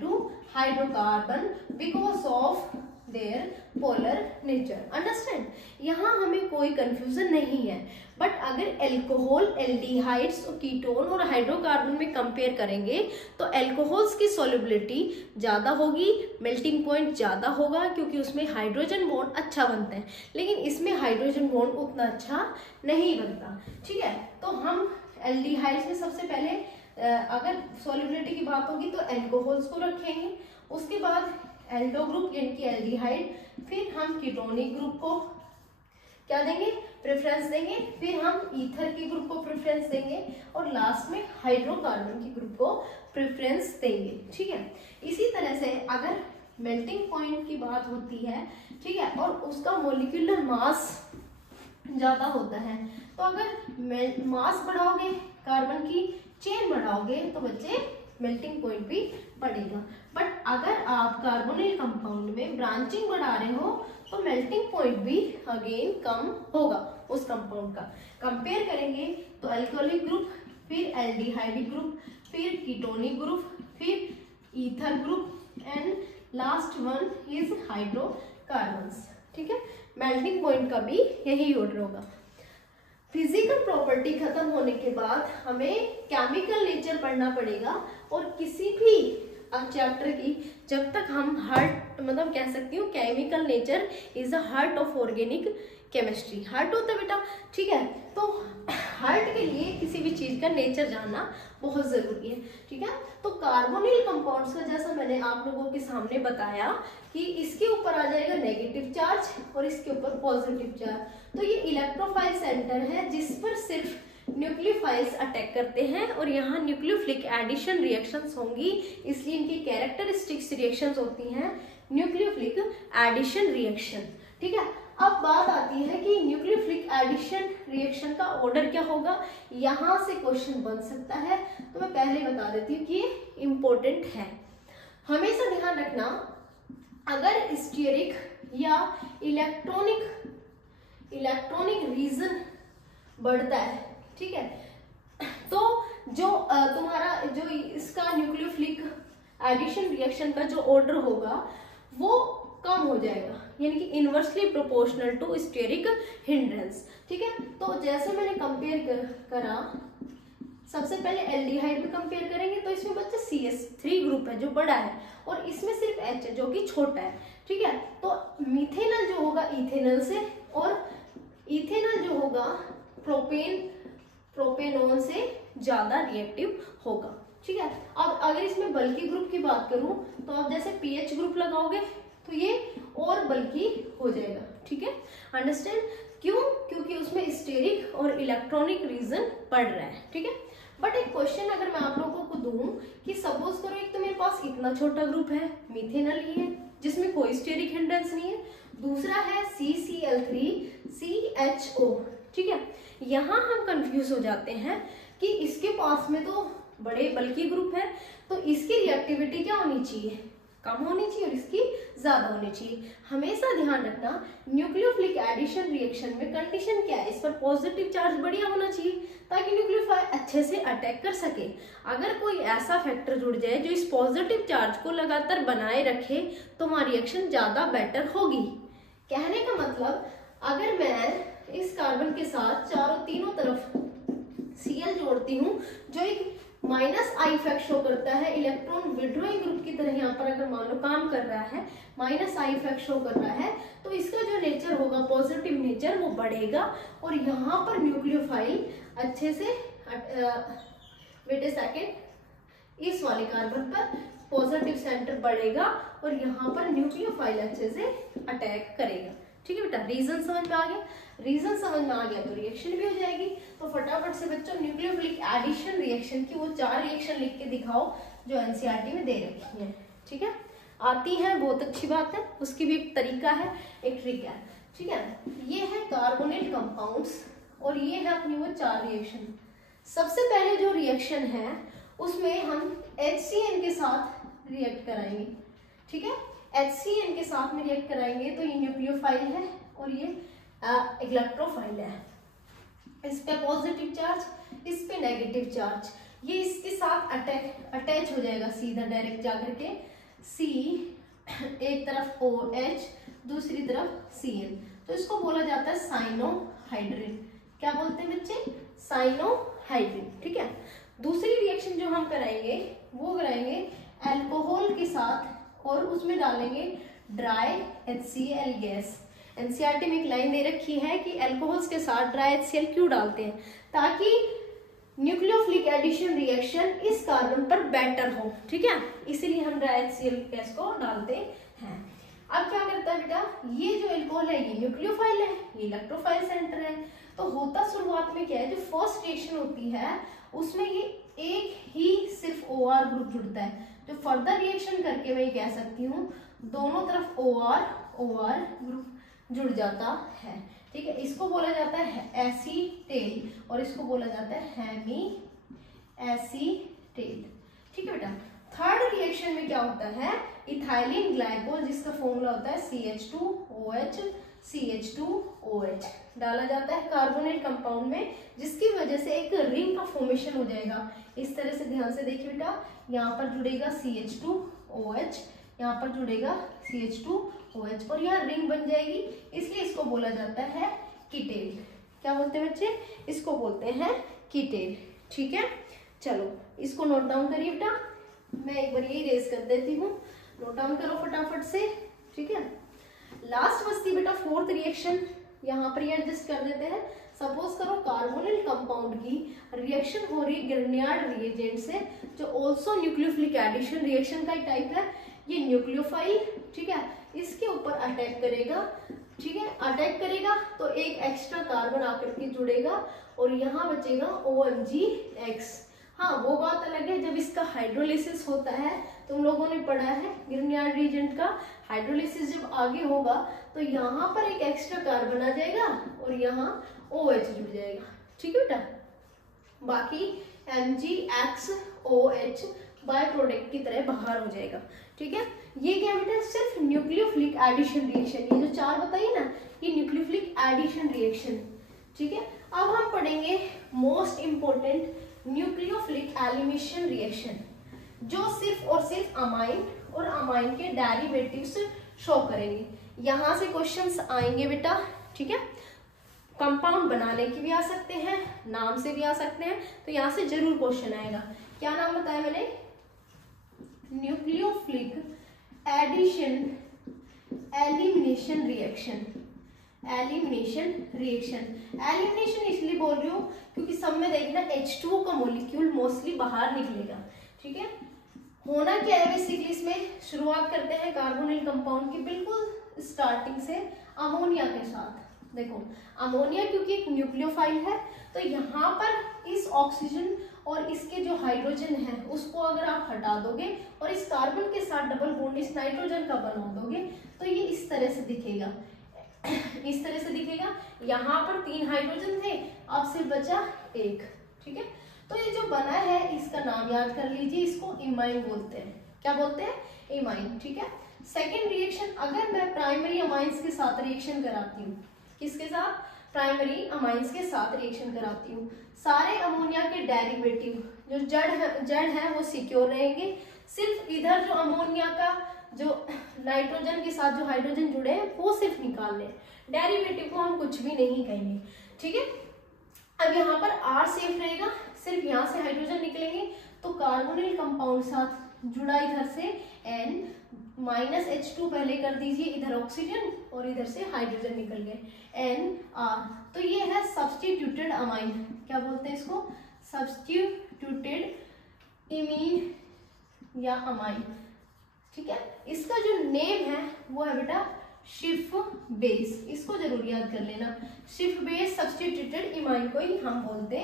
to hydrocarbon because of their polar nature, understand। यहाँ हमें कोई कंफ्यूजन नहीं है, बट अगर एल्कोहल, एल्डिहाइड्स, कीटोन और हाइड्रोकार्बन में कंपेयर करेंगे तो एल्कोहल्स की सॉल्युबिलिटी ज़्यादा होगी, मेल्टिंग पॉइंट ज़्यादा होगा क्योंकि उसमें हाइड्रोजन बॉन्ड अच्छा बनता है, लेकिन इसमें हाइड्रोजन बॉन्ड उतना अच्छा नहीं बनता, ठीक है। तो हम एल्डिहाइड्स में सबसे पहले अगर सॉल्युबिलिटी की बात होगी तो एल्कोहल्स को रखेंगे, उसके बाद एल्डो ग्रुप यानी कि एल्डिहाइड, फिर हम कीटोनिक ग्रुप को क्या देंगे प्रेफरेंस देंगे, फिर हम ईथर के ग्रुप को प्रेफरेंस देंगे और लास्ट में हाइड्रोकार्बन के ग्रुप को प्रेफरेंस देंगे, ठीक है। इसी तरह से अगर मेल्टिंग पॉइंट की बात होती है, ठीक है, और उसका मोलिकुलर मास ज्यादा होता है, तो अगर मास बढ़ाओगे, कार्बन की चेन बढ़ाओगे तो बच्चे मेल्टिंग पॉइंट भी बढ़ेगा। बट अगर आप कार्बोनिल कंपाउंड में ब्रांचिंग बढ़ा रहे हो तो मेल्टिंग पॉइंट भी अगेन कम होगा उस कंपाउंड का। कंपेयर करेंगे तो अल्कोहलिक ग्रुप, फिर एल्डिहाइडिक ग्रुप, फिर कीटोनिक ग्रुप, फिर ether group and last one is hydrocarbons, ठीक है। मेल्टिंग पॉइंट का भी यही ऑर्डर होगा। फिजिकल प्रॉपर्टी खत्म होने के बाद हमें केमिकल नेचर पढ़ना पड़ेगा, और किसी भी चैप्टर की जब तक हम हार्ट मतलब कह सकती हूँ chemical nature is the heart of organic chemistry, heart होता है बेटा, ठीक है। तो हार्ट के लिए किसी भी चीज का नेचर जानना बहुत जरूरी है, ठीक है। तो कार्बोनिल कंपाउंड्स का जैसा मैंने आप लोगों के सामने बताया कि इसके ऊपर आ जाएगा नेगेटिव चार्ज और इसके ऊपर पॉजिटिव चार्ज, तो ये इलेक्ट्रोफाइल सेंटर है जिस पर सिर्फ न्यूक्लियोफाइल्स अटैक करते हैं, और यहाँ न्यूक्लियोफिलिक एडिशन रिएक्शंस होंगी, इसलिए इनकी कैरेक्टरिस्टिक्स रिएक्शंस होती हैं न्यूक्लियोफिलिक एडिशन रिएक्शन, ठीक है। अब बात आती है कि न्यूक्लियोफिलिक एडिशन रिएक्शन का ऑर्डर क्या होगा, यहाँ से क्वेश्चन बन सकता है, तो मैं पहले बता देती हूँ कि इम्पोर्टेंट है। हमेशा ध्यान रखना, अगर स्टीयरिक या इलेक्ट्रॉनिक रीजन बढ़ता है, ठीक है, तो जो तुम्हारा जो इसका न्यूक्लियोफिलिक एडिशन रिएक्शन का जो ऑर्डर होगा वो कम हो जाएगा, यानी कि inversely proportional to steric hindrance, ठीक है। तो जैसे मैंने कंपेयर करा, सबसे पहले एल्डिहाइड में कंपेयर करेंगे तो इसमें बच्चे CH3 ग्रुप है जो बड़ा है, और इसमें सिर्फ H है जो कि छोटा है, ठीक है। तो मिथेनल जो होगा इथेनल से, और इथेनल जो होगा प्रोपेनॉन से ज्यादा रिएक्टिव होगा। ठीक है, अब अगर इसमें बल्की ग्रुप की बात करूं तो आप जैसे पीएच ग्रुप लगाओगे तो ये और बल्की हो जाएगा। ठीक है, अंडरस्टैंड? क्यों? क्योंकि उसमें स्टेरिक और इलेक्ट्रॉनिक रीजन पड़ रहा है। ठीक है, बट एक क्वेश्चन अगर मैं आप लोगों को दूं कि सपोज करो एक तो मेरे पास इतना छोटा ग्रुप है मिथेनॉल ही है जिसमें कोई स्टेरिक हिंड्रेंस नहीं है, दूसरा है CCl3CHO। ठीक है, यहाँ हम कंफ्यूज हो जाते हैं कि इसके पास में तो बड़े बल्कि ग्रुप है तो इसकी रिएक्टिविटी क्या होनी चाहिए, कम होनी चाहिए और इसकी ज्यादा होनी चाहिए। हमेशा ध्यान रखना न्यूक्लियोफिलिक एडिशन रिएक्शन में कंडीशन क्या है, इस पर पॉजिटिव चार्ज बढ़िया होना चाहिए ताकि न्यूक्लियोफाइल अच्छे से अटैक कर सके। अगर कोई ऐसा फैक्टर जुड़ जाए जो इस पॉजिटिव चार्ज को लगातार बनाए रखे तो वहां रिएक्शन ज्यादा बेटर होगी। कहने का मतलब अगर मैं इस कार्बन के साथ तीनों तरफ Cl जोड़ती हूँ जो एक -I इफेक्ट शो करता है, इलेक्ट्रॉन विड्रॉइंग ग्रुप की तरह यहाँ पर अगर मान लो काम कर रहा है, -I इफेक्ट शो कर रहा है, तो इसका जो नेचर होगा पॉजिटिव नेचर वो बढ़ेगा और यहाँ पर न्यूक्लियोफाइल अच्छे से वेट ए सेकेंड, इस वाले कार्बन पर पॉजिटिव सेंटर बढ़ेगा और यहाँ पर न्यूक्लियोफाइल अच्छे से अटैक करेगा। ठीक है बेटा, रीजन समझ में आ गया? रीजन समझ में आ गया तो रिएक्शन भी हो जाएगी। तो फटाफट से बच्चों न्यूक्लियोफिलिक एडिशन रिएक्शन की वो 4 रिएक्शन लिख के दिखाओ जो एनसीईआरटी में दे रखी है। ठीक है, आती है, बहुत अच्छी बात है, उसकी भी एक तरीका है, एक ट्रिक है। ठीक है, ये है कार्बोनेट कंपाउंड्स और ये है अपनी वो 4 रिएक्शन। सबसे पहले जो रिएक्शन है उसमें हम HCN के साथ रिएक्ट कराएंगे। ठीक है, HCN के साथ में रिएक्ट कराएंगे तो ये न्यूक्लियोफाइल है और ये इलेक्ट्रोफाइल है। इस पे पॉजिटिव चार्ज, इस पे नेगेटिव चार्ज, ये इसके साथ अटैच हो जाएगा सीधा डायरेक्ट जाकर के। C एक तरफ OH दूसरी तरफ Cl, तो इसको बोला जाता है साइनोहाइड्रिन। क्या बोलते हैं बच्चे? साइनोहाइड्रिन। ठीक है, दूसरी रिएक्शन जो हम कराएंगे वो कराएंगे अल्कोहल के साथ और उसमें डालेंगे ड्राई HCl गैस। एनसीईआरटी में एक लाइन दे रखी है कि अल्कोहल्स के साथ ड्राई HCl क्यों डालते हैं, ताकि न्यूक्लियोफिलिक एडिशन रिएक्शन इस कार्बन पर बेटर हो। ठीक है, इसीलिए हम ड्राई HCl गैस को डालते हैं। अब क्या करता है बेटा, ये जो अल्कोहल है ये न्यूक्लियोफाइल है, ये इलेक्ट्रोफाइल सेंटर है, तो होता शुरुआत में क्या है, जो फर्स्ट रिएक्शन होती है उसमें ये एक ही सिर्फ OR ग्रुप जुड़ता है। जो फर्दर रिएक्शन करके मैं कह सकती हूँ दोनों तरफ OR ग्रुप जुड़ जाता है। ठीक है, इसको बोला जाता है एसीटेल और इसको बोला जाता है हेमी एसीटेल। ठीक है बेटा, थर्ड रिएक्शन में क्या होता है, इथाइलिन ग्लाइकोल जिसका फॉर्मूला होता है CH2OH CH2OH डाला जाता है कार्बोनेट कंपाउंड में, जिसकी वजह से एक रिंग का फॉर्मेशन हो जाएगा। इस तरह से ध्यान से देखिए बेटा, यहाँ पर जुड़ेगा CH2OH, यहाँ पर जुड़ेगा CH2OH और यहाँ रिंग बन जाएगी, इसलिए इसको बोला जाता है कीटेल। क्या बोलते हैं बच्चे? इसको बोलते हैं कीटेल। ठीक है, चलो इसको नोट डाउन करिए बेटा, मैं एक बार यही रेज कर देती हूँ, नोट डाउन करो फटाफट से। ठीक है, लास्ट बचती बेटा फोर्थ रिएक्शन, यहाँ पर ये एडजस्ट कर देते हैं। सपोज करो कार्बोनिल कंपाउंड की रिएक्शन हो रही ग्रिग्नार्ड रिएजेंट से, जो ऑल्सो न्यूक्लियोफिलिक एडिशन रिएक्शन का टाइप है। ये न्यूक्लियोफाइल, ठीक है, इसके ऊपर अटैक करेगा। ठीक है, अटैक करेगा तो एक एक्स्ट्रा कार्बन आकर के जुड़ेगा और यहाँ बचेगा OMgX। हाँ, वो बात अलग है जब इसका हाइड्रोलिसिस होता है, तुम लोगों ने पढ़ा है ग्रिग्नार्ड रिएजेंट का हाइड्रोलिसिस जब आगे होगा तो यहाँ पर एक एक्स्ट्रा कार्बन आ जाएगा और यहाँ OH जुड़ जाएगा। ठीक है बेटा, बाकी MgXOH बाय प्रोडक्ट की तरह बाहर हो जाएगा। ठीक है, ये क्या बेटा, सिर्फ न्यूक्लियोफिलिक एडिशन रिएक्शन, ये जो 4 बताइए ना, ये न्यूक्लियोफिलिक एडिशन रिएक्शन। ठीक है, अब हम पढ़ेंगे most important nucleophilic elimination reaction, जो सिर्फ और सिर्फ अमाइन और अमाइन के डेरिवेटिव्स शो करेंगे। यहाँ से क्वेश्चंस आएंगे बेटा। ठीक है, कंपाउंड बनाने की भी आ सकते हैं, नाम से भी आ सकते हैं, तो यहाँ से जरूर क्वेश्चन आएगा। क्या नाम बताया मैंने? Nucleophilic addition elimination reaction. Elimination reaction, elimination इसलिए बोल रही हूँ क्योंकि क्योंकि सब में देखना H2O का मोलिक्यूल मोस्टली बाहर निकलेगा। ठीक है, होना क्या है बेसिकली, इसमें शुरुआत करते हैं कार्बोनिल कंपाउंड की बिल्कुल स्टार्टिंग से अमोनिया के साथ। देखो अमोनिया क्योंकि एक न्यूक्लियोफाइल है, तो यहाँ पर इस ऑक्सीजन और इसके जो हाइड्रोजन है उसको अगर आप हटा दोगे और इस कार्बन के साथ डबल बॉन्ड इस नाइट्रोजन का बना दोगे तो ये इस तरह से दिखेगा, इस तरह से दिखेगा। यहाँ पर 3 हाइड्रोजन थे, अब सिर्फ बचा 1। ठीक है, तो ये जो बना है इसका नाम याद कर लीजिए, इसको इमाइन बोलते हैं। क्या बोलते हैं? इमाइन। ठीक है, सेकेंड रिएक्शन, अगर मैं प्राइमरी अमाइंस के साथ रिएक्शन कराती हूँ, किसके साथ? प्राइमरी अमाइंस के साथ रिएक्शन कराती हूँ, सारे अमोनिया के डेरिवेटिव जो जड़ है वो सिक्योर रहेंगे, सिर्फ इधर जो अमोनिया का जो नाइट्रोजन के साथ जो हाइड्रोजन जुड़े हैं वो सिर्फ निकालने हैं, डेरिवेटिव को हम कुछ भी नहीं कहेंगे। ठीक है, अब यहाँ पर R सेफ रहेगा, सिर्फ यहाँ से हाइड्रोजन निकलेंगे तो कार्बोनिल कंपाउंड साथ जुड़ा इधर से N -H2 पहले कर दीजिए, इधर ऑक्सीजन और इधर से हाइड्रोजन निकल गए NR। तो ये है सब्स्टिट्यूटेड अमाइन। क्या बोलते हैं इसको? सब्स्टिट्यूटेड इमीन या अमाइन। ठीक है, इसका जो नेम है वो है बेटा शिफ बेस, इसको जरूर याद कर लेना। शिफ बेस सब्स्टिट्यूटेड इमाइन को ही हम बोलते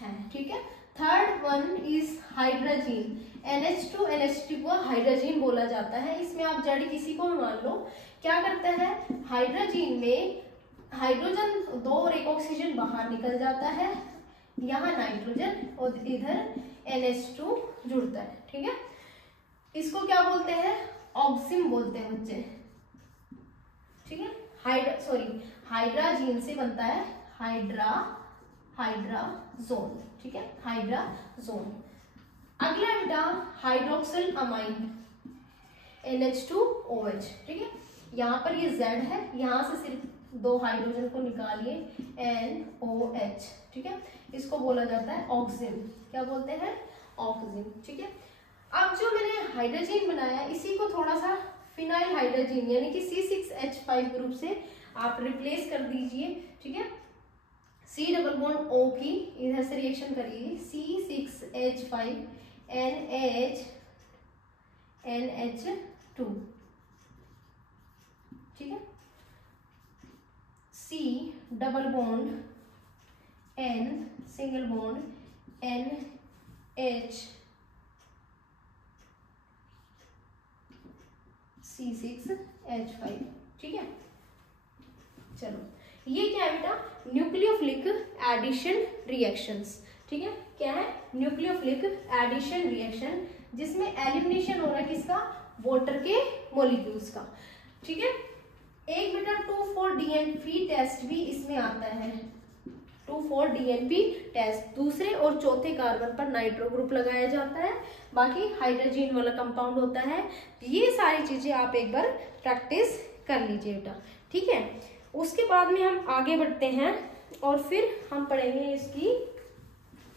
हैं। ठीक है, third one is hydrazine. NH2 NH2 को हाइड्रोजीन बोला जाता है। इसमें आप जड़ किसी को भी मान लो, क्या करता है हाइड्रोजीन में हाइड्रोजन 2 और 1 ऑक्सीजन बाहर निकल जाता है, यहाँ नाइट्रोजन और इधर NH2 जुड़ता है। ठीक है, इसको क्या बोलते हैं? ऑक्सिम बोलते हैं बच्चे। ठीक है, हाइड्राजीन से बनता है हाइड्राजोन। ठीक है, हाइड्राजोन। अगला बेटा हाइड्रोक्सिल अमाइन NH2OH। ठीक है, यहाँ पर ये Z है, यहाँ से सिर्फ 2 हाइड्रोजन को निकालिए NOH। ठीक है, इसको बोला जाता है ऑक्सिम। क्या बोलते हैं? ऑक्सिम। ठीक है, अब जो मैंने हाइड्रोजीन बनाया इसी को थोड़ा सा फिनाइल हाइड्रोजीन यानी कि C6H5 ग्रुप से आप रिप्लेस कर दीजिए। ठीक है, C डबल बॉन्ड O की इधर से रिएक्शन करिए, C6H5 NH2। ठीक है, C double bond N single bond NH C6H5। ठीक है, चलो ये क्या है बेटा? Nucleophilic addition reactions. ठीक है, क्या है? न्यूक्लियोफिलिक एडिशन रिएक्शन, जिसमें एलिमिनेशन हो रहा है किसका? वाटर के मॉलिक्यूल्स का। ठीक है, एक बेटा 2,4-DNP टेस्ट भी इसमें आता है। 2,4-DNP टेस्ट, दूसरे और चौथे कार्बन पर नाइट्रो ग्रुप लगाया जाता है, बाकी हाइड्रोजीन वाला कंपाउंड होता है। ये सारी चीजें आप एक बार प्रैक्टिस कर लीजिए बेटा। ठीक है, उसके बाद में हम आगे बढ़ते हैं और फिर हम पढ़ेंगे इसकी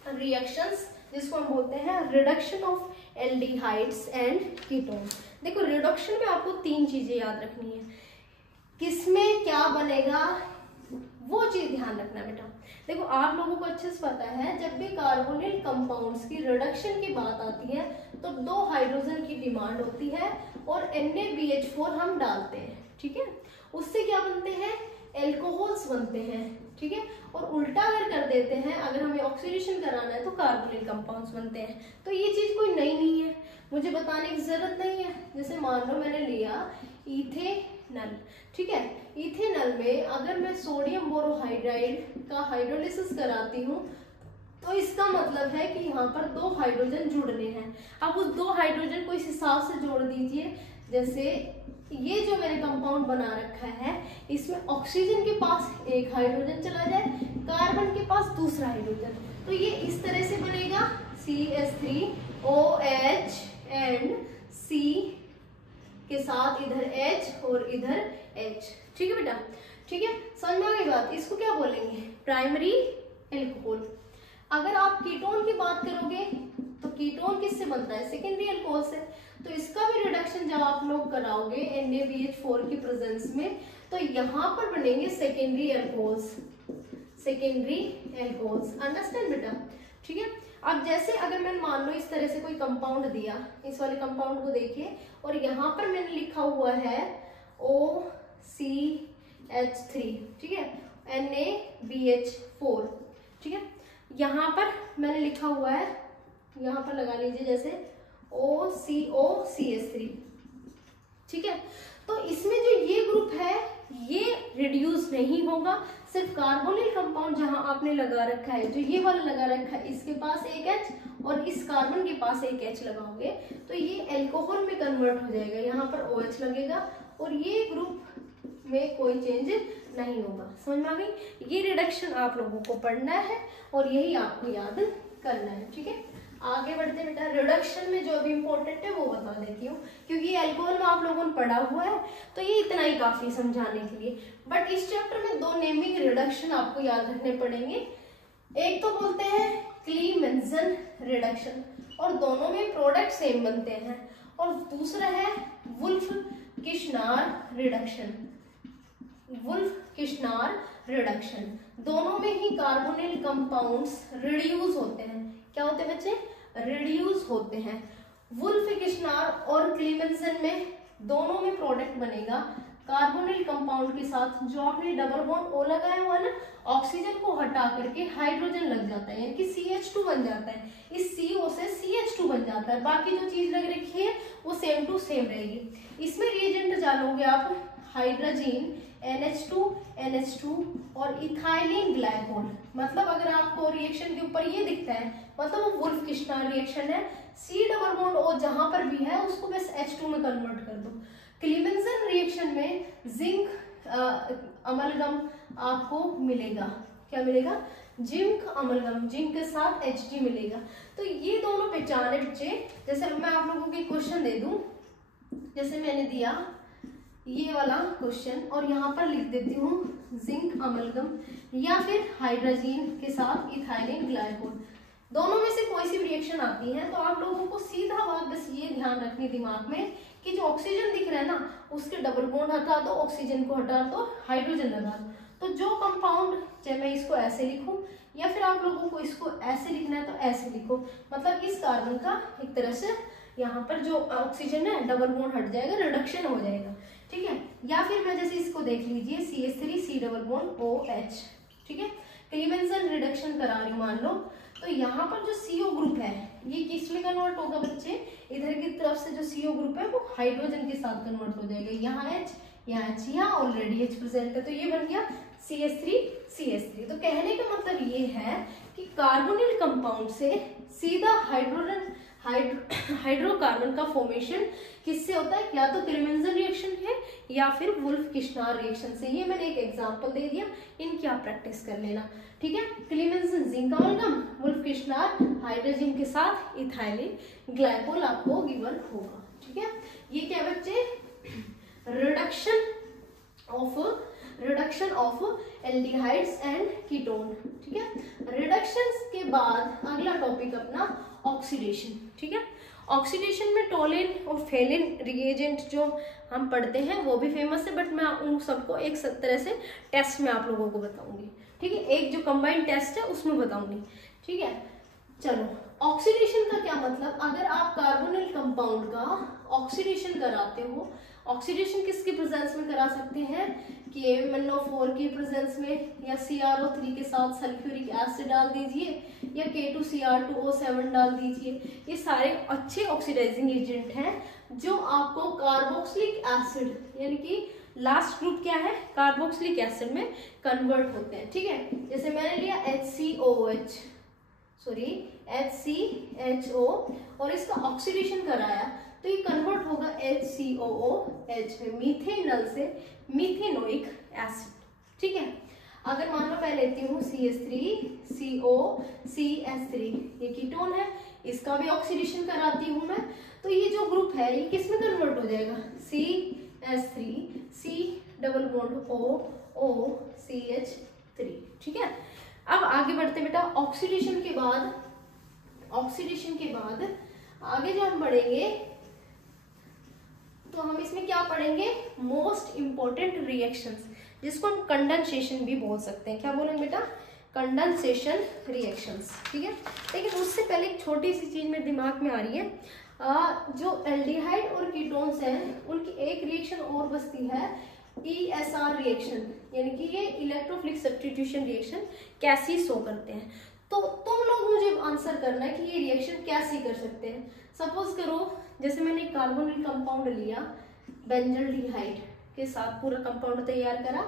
रिएक्शंस, जिसको हम बोलते हैं reduction of aldehydes and ketone. देखो रिडक्शन में आपको 3 चीजें याद रखनी है, किसमें क्या बनेगा वो चीज ध्यान रखना बेटा। देखो आप लोगों को अच्छे से पता है, जब भी कार्बोनिल कंपाउंड्स की रिडक्शन की बात आती है तो 2 हाइड्रोजन की डिमांड होती है और NaBH4 हम डालते हैं। ठीक है, उससे क्या बनते हैं? एल्कोहल्स बनते हैं। ठीक है, और उल्टा अगर कर देते हैं, अगर हमें ऑक्सीडेशन कराना है तो कार्बोनिल कंपाउंड्स बनते हैं। तो ये चीज कोई नई नहीं है, मुझे बताने की जरूरत नहीं है। जैसे मान लो मैंने लिया इथेनल। ठीक है, इथेनल में अगर मैं सोडियम बोरोहाइड्राइड का हाइड्रोलिसिस कराती हूँ तो इसका मतलब है कि यहाँ पर 2 हाइड्रोजन जुड़ने हैं। अब उस 2 हाइड्रोजन को इस हिसाब से जोड़ दीजिए, जैसे ये जो मैंने कंपाउंड बना रखा है इसमें ऑक्सीजन के पास 1 हाइड्रोजन चला जाए, कार्बन के पास दूसरा हाइड्रोजन, तो ये इस तरह से बनेगा CH3OH एंड C के साथ इधर H और इधर H। ठीक है बेटा, ठीक है, समझ में आ गई बात। इसको क्या बोलेंगे? Primary alcohol. अगर आप कीटोन की बात करोगे तो कीटोन किससे बनता है? सेकेंडरी अल्कोहल से। तो इसका भी रिडक्शन जब आप लोग कराओगे NaBH4 की प्रेजेंस में तो यहाँ पर बनेंगे secondary alcohols. Secondary alcohols. Understand बेटा? ठीक है। अब जैसे अगर मैं मान लो इस तरह से कोई कंपाउंड दिया, इस वाले कंपाउंड को देखिए, और यहाँ पर मैंने लिखा हुआ है OCH3, ठीक है, NaBH4, ठीक है। यहाँ पर मैंने लिखा हुआ है, यहाँ पर लगा लीजिए जैसे OCOCH3, ठीक है। तो इसमें जो ये ग्रुप है ये रिड्यूस नहीं होगा, सिर्फ कार्बोनिल कंपाउंड जहां आपने लगा रखा है, जो ये वाला लगा रखा है, इसके पास एक H और इस कार्बन के पास एक H लगाओगे तो ये एल्कोहल में कन्वर्ट हो जाएगा, यहाँ पर OH लगेगा और ये ग्रुप में कोई चेंज नहीं होगा। समझ में आ गई? ये रिडक्शन आप लोगों को पढ़ना है और यही आपको याद करना है, ठीक है। आगे बढ़ते बेटा, रिडक्शन में जो भी इंपॉर्टेंट है वो बता देती हूँ, क्योंकि एल्कोहल में आप लोगों ने पढ़ा हुआ है तो ये इतना ही काफी समझाने के लिए। बट इस चैप्टर में दो नेमिंग रिडक्शन आपको याद रखने पड़ेंगे। एक तो बोलते हैं क्लीमेंसन रिडक्शन और दोनों में प्रोडक्ट सेम बनते हैं, और दूसरा है वुल्फ किश्नार रिडक्शन। वुल्फ किश्नार रिडक्शन, दोनों में ही कार्बोनिल कंपाउंड्स रिड्यूस होते हैं। क्या होते हैं बच्चे? रिड्यूस होते हैं। वुल्फ किश्नार और क्लीमेंसन में दोनों में प्रोडक्ट बनेगा कार्बोनिल कंपाउंड के साथ। जो आपने डबल बॉन्ड O लगाया हुआ है ना, ऑक्सीजन को हटा करके हाइड्रोजन लग जाता है, यानी कि CH2 बन जाता है। इस CO से CH2 बन जाता है, बाकी जो चीज लग रखी है वो सेम टू सेम रहेगी। इसमें रिएजेंट डालोगे आप हाइड्रोजन NH2 और इथाइलिन ग्लाइकोल। मतलब अगर आपको रिएक्शन के ऊपर ये दिखता है मतलब वो वुल्फ किश्नार रिएक्शन है। C डबल बॉन्ड O जहां पर भी है उसको बस H2 में कन्वर्ट कर दो। क्लीमेंसन रिएक्शन में जिंक अमलगम आपको मिलेगा। क्या मिलेगा? जिंक अमलगम, जिंक के साथ Hg मिलेगा। तो ये दोनों पहचान है बच्चे। जैसे मैं आप लोगों को क्वेश्चन दे दूं, जैसे मैंने दिया ये वाला क्वेश्चन और यहाँ पर लिख देती हूँ जिंक अमलगम या फिर हाइड्रोजन के साथ इथाइलिन ग्लाइकोल। दोनों में से कोई सी रिएक्शन आती है तो आप लोगों को सीधा बात बस ये ध्यान रखनी दिमाग में कि जो ऑक्सीजन दिख रहा है ना उसके डबल बॉन्ड हटा दो, ऑक्सीजन को हटा दो, हाइड्रोजन लगा दो। तो जो कंपाउंड, चाहे मैं इसको ऐसे लिखूं या फिर आप लोगों को इसको ऐसे लिखना है तो ऐसे लिखो, मतलब इस कार्बन का एक तरह से यहाँ पर जो ऑक्सीजन है डबल बॉन्ड हट जाएगा, रिडक्शन हो जाएगा, ठीक है। या फिर मैं जैसे इसको देख लीजिए CH3 C double bond OH, ठीक है। क्लीमेंसन रिडक्शन करा रही हूं मान लो, तो यहाँ पर जो CO ग्रुप है ये किस में कन्वर्ट होगा बच्चे? इधर की तरफ से जो CO ग्रुप है वो हाइड्रोजन के साथ कन्वर्ट हो जाएगा। यहाँ H, यहाँ H, यहाँ ऑलरेडी H प्रेजेंट है तो ये बन गया CH3। तो कहने का मतलब ये है कि कार्बोनिल कंपाउंड से सीधा हाइड्रोकार्बन का फॉर्मेशन किससे होता है? या तो क्लीमेंसन रिएक्शन है या फिर वुल्फ किश्नार रिएक्शन से। ये मैंने एक एग्जांपल दे दिया, इनकी आप प्रैक्टिस कर लेना, ठीक है। क्लीमेंसन जिंक अमलगम, वुल्फ किश्नार हाइड्रोजन के साथ इथाइलिन ग्लाइकोल आपको गिवन होगा, ठीक है। ये क्या बच्चे? Reduction of aldehydes and ketone, ठीक है। रिडक्शंस के बाद अगला टॉपिक अपना ऑक्सीडेशन, ठीक है। ऑक्सीडेशन में टोलिन और फेलिन रिएजेंट जो हम पढ़ते हैं वो भी फेमस है, बट मैं उन सबको एक तरह से टेस्ट में आप लोगों को बताऊंगी, ठीक है। एक जो कंबाइंड टेस्ट है उसमें बताऊंगी, ठीक है। चलो, ऑक्सीडेशन का क्या मतलब? अगर आप कार्बोनिल कंपाउंड का ऑक्सीडेशन कराते हो, ऑक्सीडेशन किसके प्रेजेंस में करा सकते हैं? KMnO4 के प्रेजेंस में, या CrO3 के साथ सल्फ्यूरिक एसिड डाल दीजिए, या K2Cr2O7 डाल दीजिए। ये सारे अच्छे ऑक्सीडाइजिंग एजेंट हैं जो आपको कार्बोक्सिलिक एसिड, यानी कि लास्ट ग्रुप क्या है? कार्बोक्सिलिक एसिड में कन्वर्ट होते हैं, ठीक है। जैसे मैंने लिया HCHO और इसका ऑक्सीडेशन कराया तो ये कन्वर्ट होगा HCOOH में, मीथेनॉल से मीथेनोइक एसिड, ठीक है। अगर मान लो मैं लेती हूँ CH3COCH3, ये कीटोन है, इसका भी ऑक्सीडेशन कराती हूँ मैं, तो ये जो ग्रुप है ये किस में कन्वर्ट हो जाएगा? CH3 C double bond OCH3, ठीक है। अब आगे बढ़ते बेटा, ऑक्सीडेशन के बाद आगे जो हम बढ़ेंगे तो हम इसमें क्या पढ़ेंगे? मोस्ट इंपॉर्टेंट रिएक्शंस, जिसको हम कंडेंसेशन भी बोल सकते हैं। क्या बोलेंगे बेटा? कंडेंसेशन रिएक्शंस, ठीक है। लेकिन उससे पहले एक छोटी सी चीज मेरे दिमाग में आ रही है, जो एल्डिहाइड और कीटोन्स हैं उनकी एक रिएक्शन और बचती है ESR रिएक्शन, यानी कि ये इलेक्ट्रोफिलिक सब्स्टिट्यूशन रिएक्शन कैसी शो करते हैं। तो तुम लोग मुझे आंसर करना है कि ये रिएक्शन कैसी कर सकते हैं। सपोज करो जैसे मैंने कार्बोनिल कंपाउंड लिया, बेंजल्डिहाइड के साथ पूरा कंपाउंड तैयार करा,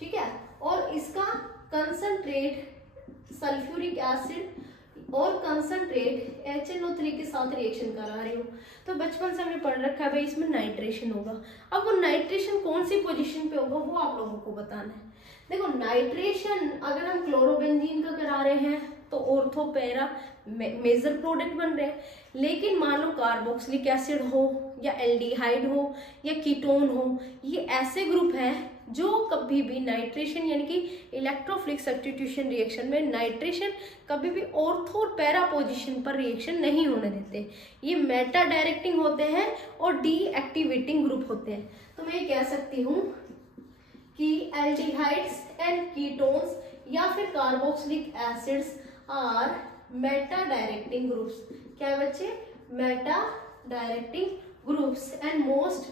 ठीक है, और इसका कंसंट्रेट सल्फ्यूरिक एसिड और कंसंट्रेट HNO3 के साथ रिएक्शन करा रहे हो। तो बचपन से हमने पढ़ रखा है भाई इसमें नाइट्रेशन होगा। अब वो नाइट्रेशन कौन सी पोजीशन पे होगा वो आप लोगों को बताना है। देखो नाइट्रेशन अगर हम क्लोरोबेंजीन का करा रहे हैं तो ऑर्थो पैरा मेजर प्रोडक्ट बन रहे हैं, लेकिन मान लो कार्बोक्सिलिक एसिड हो या एल्डिहाइड हो या कीटोन हो, ये ऐसे ग्रुप हैं जो कभी भी नाइट्रेशन यानी कि इलेक्ट्रोफिलिक सब्स्टिट्यूशन रिएक्शन में नाइट्रेशन कभी भी ऑर्थो और पैरा पोजीशन पर रिएक्शन नहीं होने देते। ये मेटा डायरेक्टिंग होते हैं और डीएक्टिवेटिंग ग्रुप होते हैं। तो मैं ये कह सकती हूँ कि एल्डिहाइड्स एंड कीटोन्स या फिर carboxylic acids are meta directing groups. क्या बच्चे? Meta directing groups and most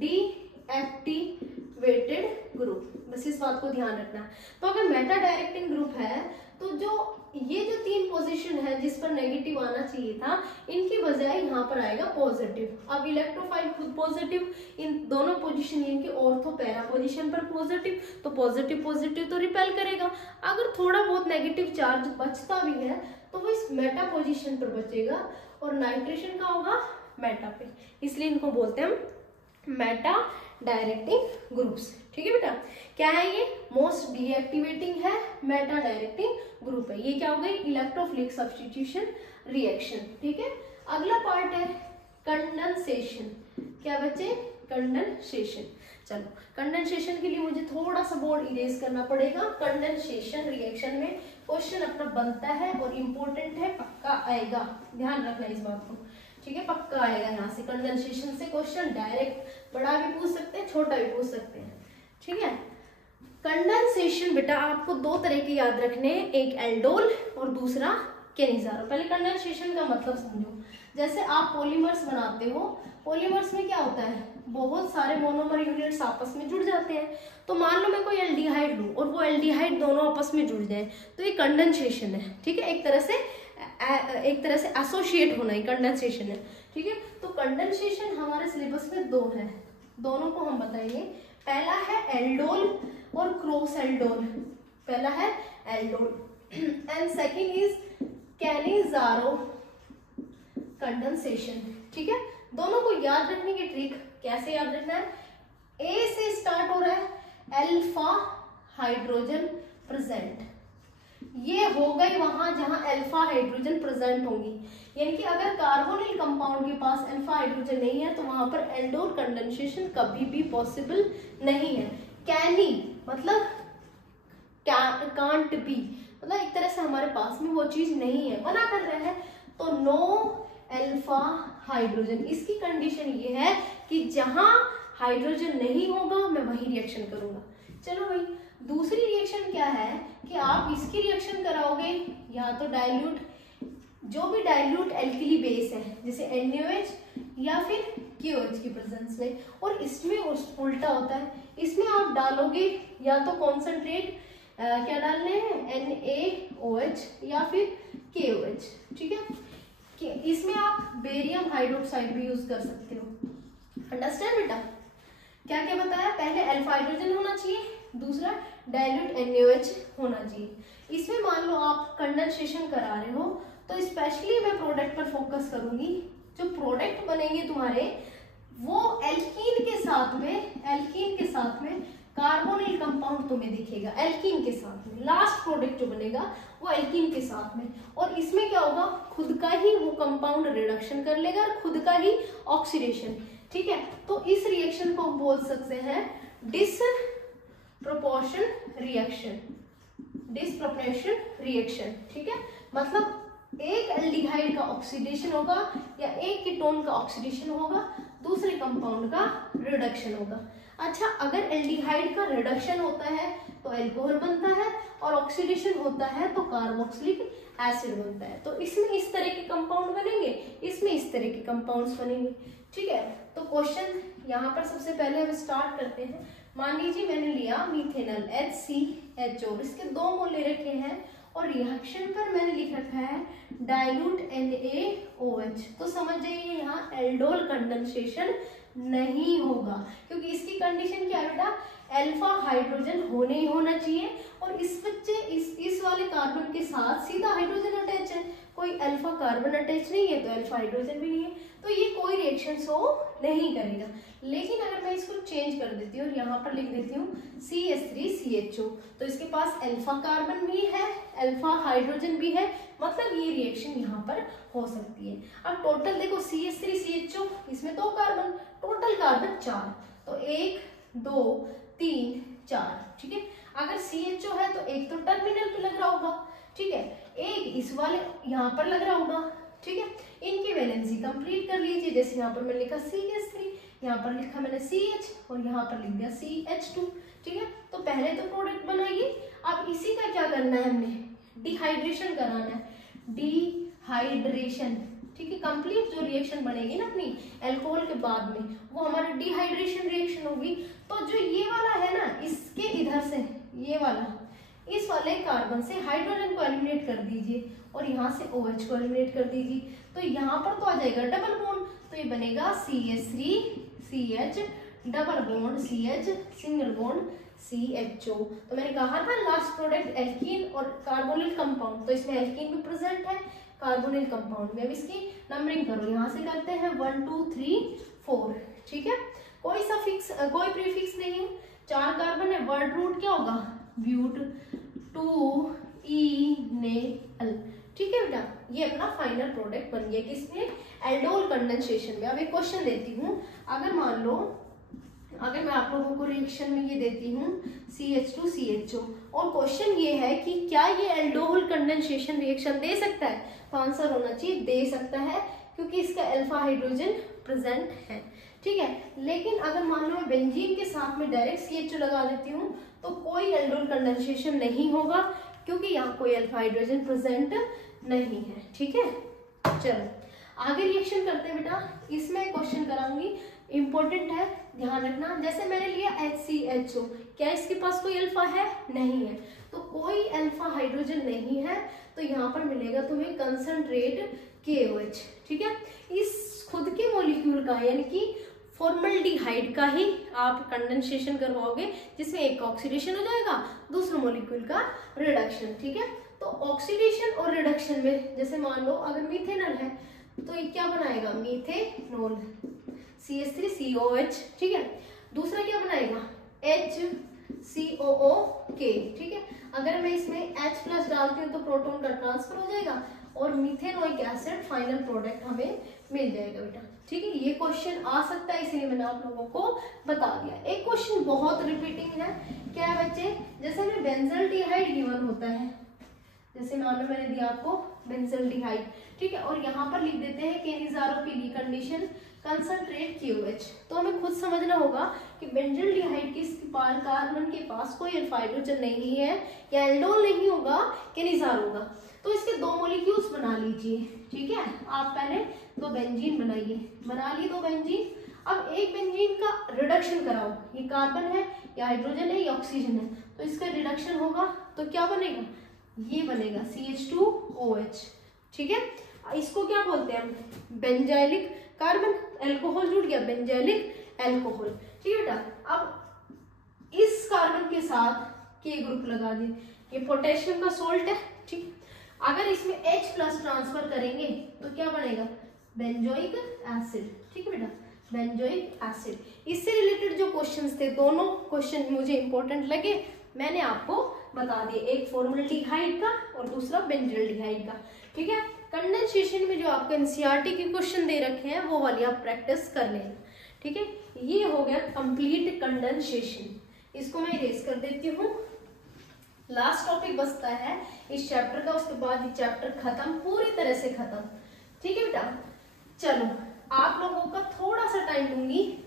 deactivated group. बस इस बात को ध्यान रखना है। तो अगर मेटा डायरेक्टिंग ग्रुप है तो जो ये जो 3 पोजीशन है जिस पर नेगेटिव आना चाहिए था, इनकी बजाय यहाँ पर आएगा पॉजिटिव। अब इलेक्ट्रोफाइल खुद पॉजिटिव, इन दोनों पोजीशन इनके ऑर्थो पैरा पोजीशन पर पॉजिटिव, तो पॉजिटिव पॉजिटिव तो रिपेल करेगा। अगर थोड़ा बहुत नेगेटिव चार्ज बचता भी है तो वो इस मेटा पोजीशन पर बचेगा और नाइट्रेशन का होगा मेटा पे, इसलिए इनको बोलते हैं हम मेटा डायरेक्टिंग ग्रुप्स। ठीक है बेटा, क्या है ये? मोस्ट डीएक्टिवेटिंग है, मेटा डायरेक्टिंग ग्रुप है। ये क्या हो गई? Electrophilic substitution reaction. ठीक है, अगला पार्ट है कंडेंसेशन। क्या बच्चे? कंडेंसेशन। चलो कंडेंसेशन के लिए मुझे थोड़ा सा बोर्ड इरेज करना पड़ेगा। कंडेंसेशन रिएक्शन में क्वेश्चन अपना बनता है और इम्पोर्टेंट है, पक्का आएगा, ध्यान रखना इस बात को। ठीक है, पक्का आएगा यहाँ से कंडेंसेशन से क्वेश्चन। डायरेक्ट बड़ा भी पूछ सकते हैं, छोटा भी पूछ सकते हैं। ठीक है, कंडेंसेशन बेटा आपको 2 तरह के याद रखने हैं, एक एल्डोल और दूसरा केनिज़ारो। पहले कंडेंसेशन का मतलब समझो। जैसे आप पॉलीमर्स बनाते हो, पॉलीमर्स में क्या होता है? बहुत सारे मोनोमर यूनिट्स आपस में जुड़ जाते हैं। तो मान लो मैं कोई एल्डिहाइड लूं और वो एल्डिहाइड दोनों आपस में जुड़ जाए, तो ये कंडेंसेशन है। ठीक है, एक तरह से एसोसिएट होना ही कंडेंसेशन है। ठीक है, तो कंडेंसेशन हमारे सिलेबस में 2 है, दोनों को हम बताएंगे। पहला है एल्डोल और क्रॉस एल्डोल। पहला है aldol and second is Cannizzaro condensation. ठीक है, दोनों को याद रखने की ट्रिक कैसे याद रखना है? ए से स्टार्ट हो रहा है, अल्फा हाइड्रोजन प्रेजेंट। ये हो गई वहां जहां अल्फा हाइड्रोजन प्रेजेंट होंगी, यानी कि अगर कार्बोनिल कंपाउंड के पास अल्फा हाइड्रोजन नहीं है तो वहां पर एल्डोल कंडेंसेशन कभी भी पॉसिबल नहीं है। कैनी मतलब कांट बी, मतलब एक तरह से हमारे पास में वो चीज नहीं है, मना कर रहे हैं, तो नो अल्फा हाइड्रोजन। इसकी कंडीशन ये है कि जहां हाइड्रोजन नहीं होगा मैं वही रिएक्शन करूंगा। चलो भाई, दूसरी रिएक्शन क्या है कि आप इसकी रिएक्शन कराओगे या तो डाइल्यूट, जो भी डाइल्यूट एल्किली बेस है जैसे NaOH या फिर KOH की प्रेजेंस में, और इसमें उल्टा होता है, इसमें आप डालोगे या तो कॉन्सेंट्रेट क्या डालने हैं NaOH या फिर KOH। ठीक है, कि इसमें आप बेरियम हाइड्रोक्साइड भी यूज कर सकते हो। अंडरस्टैंड बेटा? क्या क्या बताया? पहले अल्फा हाइड्रोजन होना चाहिए, दूसरा डाइल्यूट NaOH होना चाहिए। इसमें मान लो आप कंडेंसेशन करा रहे हो तो स्पेशली मैं प्रोडक्ट पर फोकस करूंगी। जो प्रोडक्ट बनेंगे तुम्हारे वो एल्कीन के साथ में कार्बोनिल कंपाउंड तुम्हें दिखेगा, एल्कीन के साथ में लास्ट प्रोडक्ट जो बनेगा वो एल्कीन के साथ में। और इसमें क्या होगा? खुद का ही वो कंपाउंड रिडक्शन कर लेगा और खुद का ही ऑक्सीडेशन। ठीक है, तो इस रिएक्शन को हम बोल सकते हैं डिसप्रपोर्शन रिएक्शन। ठीक है, मतलब एक एल्डिहाइड का ऑक्सीडेशन होगा या एक कीटोन का ऑक्सीडेशन होगा, दूसरे कंपाउंड का रिडक्शन होगा। अच्छा, अगर एल्डिहाइड का रिडक्शन होता है तो अल्कोहल बनता है, और ऑक्सीडेशन होता है तो कार्बोक्सिलिक एसिड बनता है। तो इसमें इस तरह के कंपाउंड बनेंगे, इसमें इस तरह के कंपाउंड्स बनेंगे। ठीक है, तो क्वेश्चन यहाँ पर सबसे पहले हम स्टार्ट करते हैं। मान लीजिए मैंने लिया मिथेनॉल HCHO, इसके 2 मोल ले रखे हैं, और रिएक्शन पर मैंने लिख रखा है डाइल्यूट NaOH। तो समझ जाइए यहाँ एल्डोल कंडेंसेशन नहीं होगा, क्योंकि इसकी कंडीशन क्या है बेटा, अल्फा हाइड्रोजन होने ही होना चाहिए, और इस वाले कार्बन के साथ सीधा हाइड्रोजन अटैच है, कोई अल्फा कार्बन अटैच नहीं है तो अल्फा हाइड्रोजन भी नहीं है, तो ये कोई रिएक्शन शो नहीं करेगा। लेकिन अगर मैं इसको चेंज कर देती हूँ और यहाँ पर लिख देती हूँ CH3CHO, तो इसके पास अल्फा कार्बन भी है, अल्फा हाइड्रोजन भी है, मतलब ये रिएक्शन यहाँ पर हो सकती है। अब टोटल देखो CH3CHO, इसमें 2 कार्बन, टोटल कार्बन 4, तो 1 2 3 4। ठीक है, अगर CHO है तो एक तो टर्मिनल पे लग रहा होगा, ठीक है, एक इस वाले यहाँ पर लग रहा होगा। ठीक है, इनकी वैलेंसी कंप्लीट कर लीजिए। जैसे यहाँ पर मैंने लिखा CH3, यहाँ पर लिखा मैंने CH, और यहाँ पर लिख दिया CH2। ठीक है, तो पहले तो प्रोडक्ट बनाइए। अब इसी का क्या करना है, हमने डिहाइड्रेशन कराना है, डिहाइड्रेशन। ठीक है, कंप्लीट जो रिएक्शन बनेगी ना अपनी अल्कोहल के बाद में, वो हमारी डिहाइड्रेशन रिएक्शन होगी। तो जो ये वाला है ना, इसके इधर से ये वाला, इस वाले कार्बन से हाइड्रोजन को एलिमिनेट कर दीजिए, और यहाँ से OH को एलिमिनेट कर दीजिए, तो यहाँ पर तो आ जाएगा डबल बॉन्ड, तो ये बनेगा CH3CH double bond CH single bond CHO। तो मैंने कहा था लास्ट प्रोडक्ट एल्कीन और कार्बोनिल कंपाउंड, तो इसमें एल्कीन भी प्रेजेंट है, कार्बोनिल कंपाउंड में। अब इसकी नंबरिंग करो, यहाँ से करते हैं 1 2 3 4। ठीक है, कोई सफिक्स कोई प्रीफिक्स नहीं है, 4 कार्बन है, वर्ड रूट क्या होगा, ब्यूट 2 इनेल। ठीक है बेटा, ये अपना फाइनल प्रोडक्ट बन गया किसमें, एल्डोल कंडेंसेशन में। अब एक क्वेश्चन देती हूँ, अगर मान लो अगर मैं आप लोगों को रिएक्शन में ये देती हूँ CH2CHO, और क्वेश्चन ये है कि क्या ये एल्डोल कंडेंसेशन रिएक्शन दे सकता है, तो आंसर होना चाहिए दे सकता है, क्योंकि इसका अल्फा हाइड्रोजन प्रेजेंट है। ठीक है, लेकिन अगर मान लो मैं बेंजीन के साथ में डायरेक्ट CHO लगा देती हूँ तो कोई एल्डोल कंडेंसेशन नहीं होगा, क्योंकि यहाँ कोई अल्फा हाइड्रोजन प्रेजेंट नहीं है। ठीक है, चलो आगे रिएक्शन करते हैं बेटा। इसमें क्वेश्चन कराऊंगी, इंपॉर्टेंट है, ध्यान रखना। जैसे मैंने लिया HCHO, क्या इसके पास कोई अल्फा है, नहीं है, तो कोई अल्फा हाइड्रोजन नहीं है, तो यहाँ पर मिलेगा तुम्हें कंसंट्रेट KOH। ठीक है, इस खुद के मॉलिक्यूल का यानी कि फॉर्मल्डिहाइड का ही आप कंडेंसेशन करवाओगे, जिसमें एक ऑक्सीडेशन हो जाएगा, दूसरे मॉलिक्यूल का रिडक्शन। ठीक है, तो ऑक्सीडेशन और रिडक्शन में जैसे मान लो अगर मीथेनॉल है तो ये क्या बनाएगा, मीथेनॉल CH3COH। ठीक है, दूसरा क्या बनाएगा, HCOOK। ठीक है, अगर मैं इसमें H+ डालती हूँ तो प्रोटॉन का ट्रांसफर हो जाएगा, और मीथेनोइक एसिड फाइनल प्रोडक्ट हमें मिल जाएगा बेटा। ठीक है, ये क्वेश्चन आ सकता है, इसीलिए मैंने आप लोगों को बता दिया। एक क्वेश्चन बहुत रिपीटिंग है, क्या है बच्चे, जैसे हमें बेंजल्डिहाइड गिवन होता है, जैसे मान लो मैंने दिया आपको बेंजल्डिहाइड, ठीक है, और यहाँ पर लिख देते हैं केनिज़ारोपीली कंडीशन कंसंट्रेट KOH। तो हमें खुद समझना होगा कि बेंजल्डिहाइड के कार्बन के पास कोई अल्फा हाइड्रोजन नहीं है, या एल्डोल नहीं होगा, केनिज़ार होगा, तो इसके 2 मॉलिक्यूल्स बना लीजिए। ठीक है, आप पहले 2 बेंजीन बनाइए, बना लिए 2 बेंजीन। अब एक बेंजीन का रिडक्शन कराओ, ये कार्बन है या हाइड्रोजन है या ऑक्सीजन है, तो इसका रिडक्शन होगा तो क्या बनेगा, ये बनेगा CH2OH। ठीक है, इसको क्या बोलते हैं हम, बेंजाइलिक कार्बन, अल्कोहल जुड़ गया, बेंजाइलिक अल्कोहल। ठीक है बेटा, अब इस कार्बन के साथ K ग्रुप लगा दी, ये पोटेशियम का सोल्ट है। ठीक, अगर इसमें H+ ट्रांसफर करेंगे तो क्या बनेगा, बेंजोइक एसिड। ठीक है बेटा, बेंजोइक एसिड। इससे रिलेटेड जो क्वेश्चंस थे, दोनों क्वेश्चन मुझे इंपॉर्टेंट लगे, मैंने आपको बता दिए, एक फॉर्मल्डिहाइड का और दूसरा बेंजल्डिहाइड का। ठीक है, कंडेंसेशन में जो आपको एनसीईआरटी के क्वेश्चन दे रखे हैं वो वाली आप प्रैक्टिस कर लेना। ठीक है, ये हो गया कंप्लीट कंडेंसेशन। इसको मैं इरेज कर देती हूँ। लास्ट टॉपिक बचता है इस चैप्टर का, उसके बाद ये चैप्टर खत्म, पूरी तरह से खत्म। ठीक है बेटा, चलो आप लोगों का थोड़ा सा टाइम दूंगी,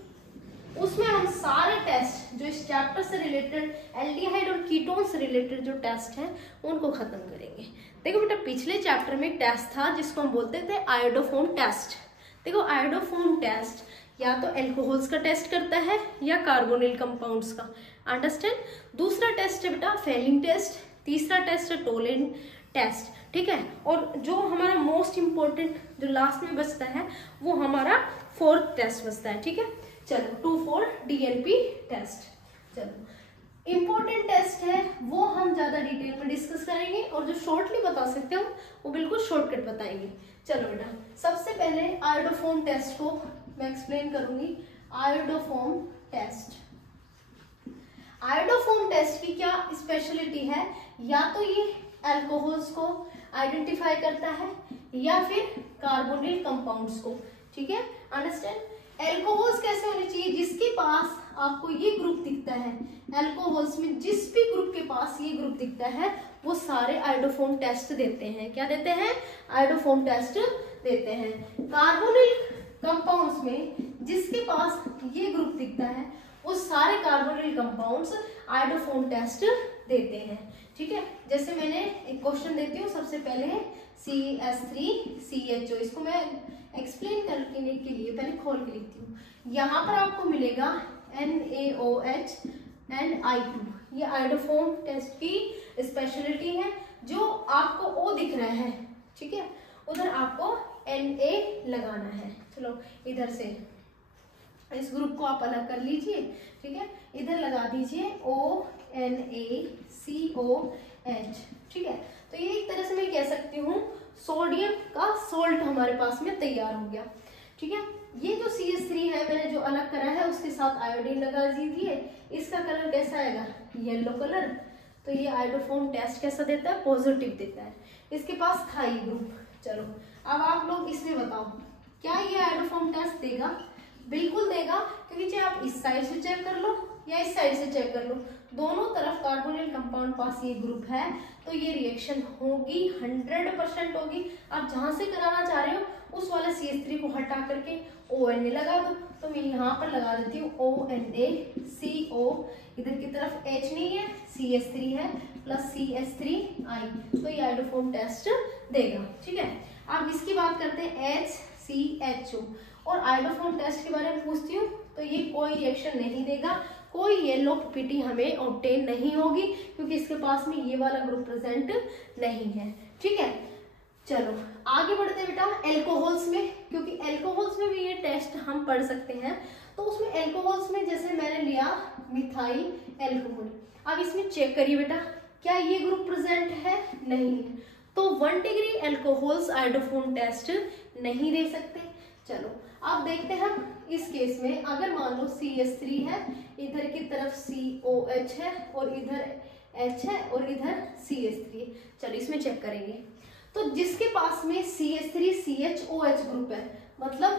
उसमें हम सारे टेस्ट जो इस चैप्टर से रिलेटेड एल्डिहाइड और कीटोन से रिलेटेड जो टेस्ट हैं उनको खत्म करेंगे। देखो बेटा, पिछले चैप्टर में एक टेस्ट था जिसको हम बोलते थे आयोडोफोम टेस्ट। देखो आयोडोफोम टेस्ट या तो अल्कोहल्स का टेस्ट करता है या कार्बोनिल कंपाउंड्स का, अंडरस्टैंड। दूसरा टेस्ट है बेटा फेलिंग टेस्ट, तीसरा टेस्ट है टोलेंट टेस्ट, ठीक है। और जो हमारा मोस्ट इंपॉर्टेंट जो लास्ट में बचता है वो हमारा फोर्थ टेस्ट बचता है, ठीक है। चलो 2,4 DNP टेस्ट, चलो इंपॉर्टेंट टेस्ट है वो हम ज्यादा डिटेल में डिस्कस करेंगे और जो शॉर्टली बता सकते हैं वो बिल्कुल शॉर्टकट बताएंगे। चलो बेटा, सबसे पहले आयोडोफोम टेस्ट को मैं एक्सप्लेन करूंगी। आयोडोफोम टेस्ट, आयोडोफोम टेस्ट की क्या स्पेशलिटी है, या तो ये अल्कोहल्स को आइडेंटिफाई करता है या फिर कार्बोनिल कंपाउंड्स को, ठीक है, अंडरस्टैंड। अल्कोहल्स कैसे होने चाहिए, जिसके पास आपको ये ग्रुप दिखता है, अल्कोहल्स में जिस भी ग्रुप के पास ये ग्रुप दिखता है वो सारे आयोडोफोम टेस्ट देते हैं। क्या देते हैं, आयोडोफोम टेस्ट देते हैं। कार्बोनिल कंपाउंड्स में जिसके पास ये ग्रुप दिखता है वो सारे कार्बोनिल कंपाउंड्स आयोडोफोम टेस्ट देते हैं, ठीक है। जैसे मैंने एक क्वेश्चन देती हूँ, सबसे पहले है CH3CHO, इसको मैं एक्सप्लेन करने के लिए पहले खोल के लिखती हूँ। यहाँ पर आपको मिलेगा NaOH एंड I2, ये आयोडोफोम टेस्ट की स्पेशलिटी है। जो आपको O दिख रहा है, ठीक है, उधर आपको Na लगाना है। चलो इधर से इस ग्रुप को आप अलग कर लीजिए, ठीक है, इधर लगा दीजिए ONaCOH, ठीक है। तो ये एक तरह से मैं कह सकती हूँ सोडियम का सोल्ट हमारे पास में तैयार हो गया, ठीक है। ये जो CH3 है मैंने जो अलग करा है उसके साथ आयोडीन लगा दीजिए, इसका कलर कैसा आएगा, येलो कलर। तो ये आयोडोफोम टेस्ट कैसा देता है, पॉजिटिव देता है। इसके पास था ये ग्रुप। चलो अब आप लोग इसमें बताओ क्या ये आयोडोफोम टेस्ट देगा, बिल्कुल देगा, क्योंकि चाहे आप इस साइड से चेक कर लो या इस साइड से चेक कर लो, दोनों तरफ कार्बोनिल कंपाउंड पास ये ग्रुप है, तो ये रिएक्शन होगी, 100% होगी। आप जहां से कराना चाह रहे हो उस वाले CH3 को हटा करके ONA लगा दो। तो मैं यहाँ पर लगा देती हूँ ONaCO, इधर की तरफ H नहीं है, CH3 है, प्लस CH3I, तो ये आयोडोफोम टेस्ट देगा, ठीक है। अब इसकी बात करते हैं HCHO, और आयोडोफोम टेस्ट के बारे में पूछती हूँ तो ये कोई रिएक्शन नहीं देगा, कोई येलो पीपीटी हमें ऑब्टेन नहीं होगी, क्योंकि इसके पास में ये वाला ग्रुप प्रेजेंट नहीं है, ठीक है। चलो आगे बढ़ते हैं बेटा अल्कोहल्स में, क्योंकि अल्कोहल्स में भी ये टेस्ट हम पढ़ सकते हैं। तो उसमें अल्कोहल्स में जैसे मैंने लिया मिथाइल अल्कोहल, अब इसमें चेक करिए बेटा क्या ये ग्रुप प्रेजेंट है, नहीं है, तो 1 डिग्री अल्कोहल्स आयोडोफोम टेस्ट नहीं दे सकते। चलो अब देखते हैं हम इस केस में, अगर मान लो CH3 है, इधर की तरफ COH है और इधर H है और इधर CH3 है। चलो इसमें चेक करेंगे, तो जिसके पास में CH3CHOH ग्रुप है, मतलब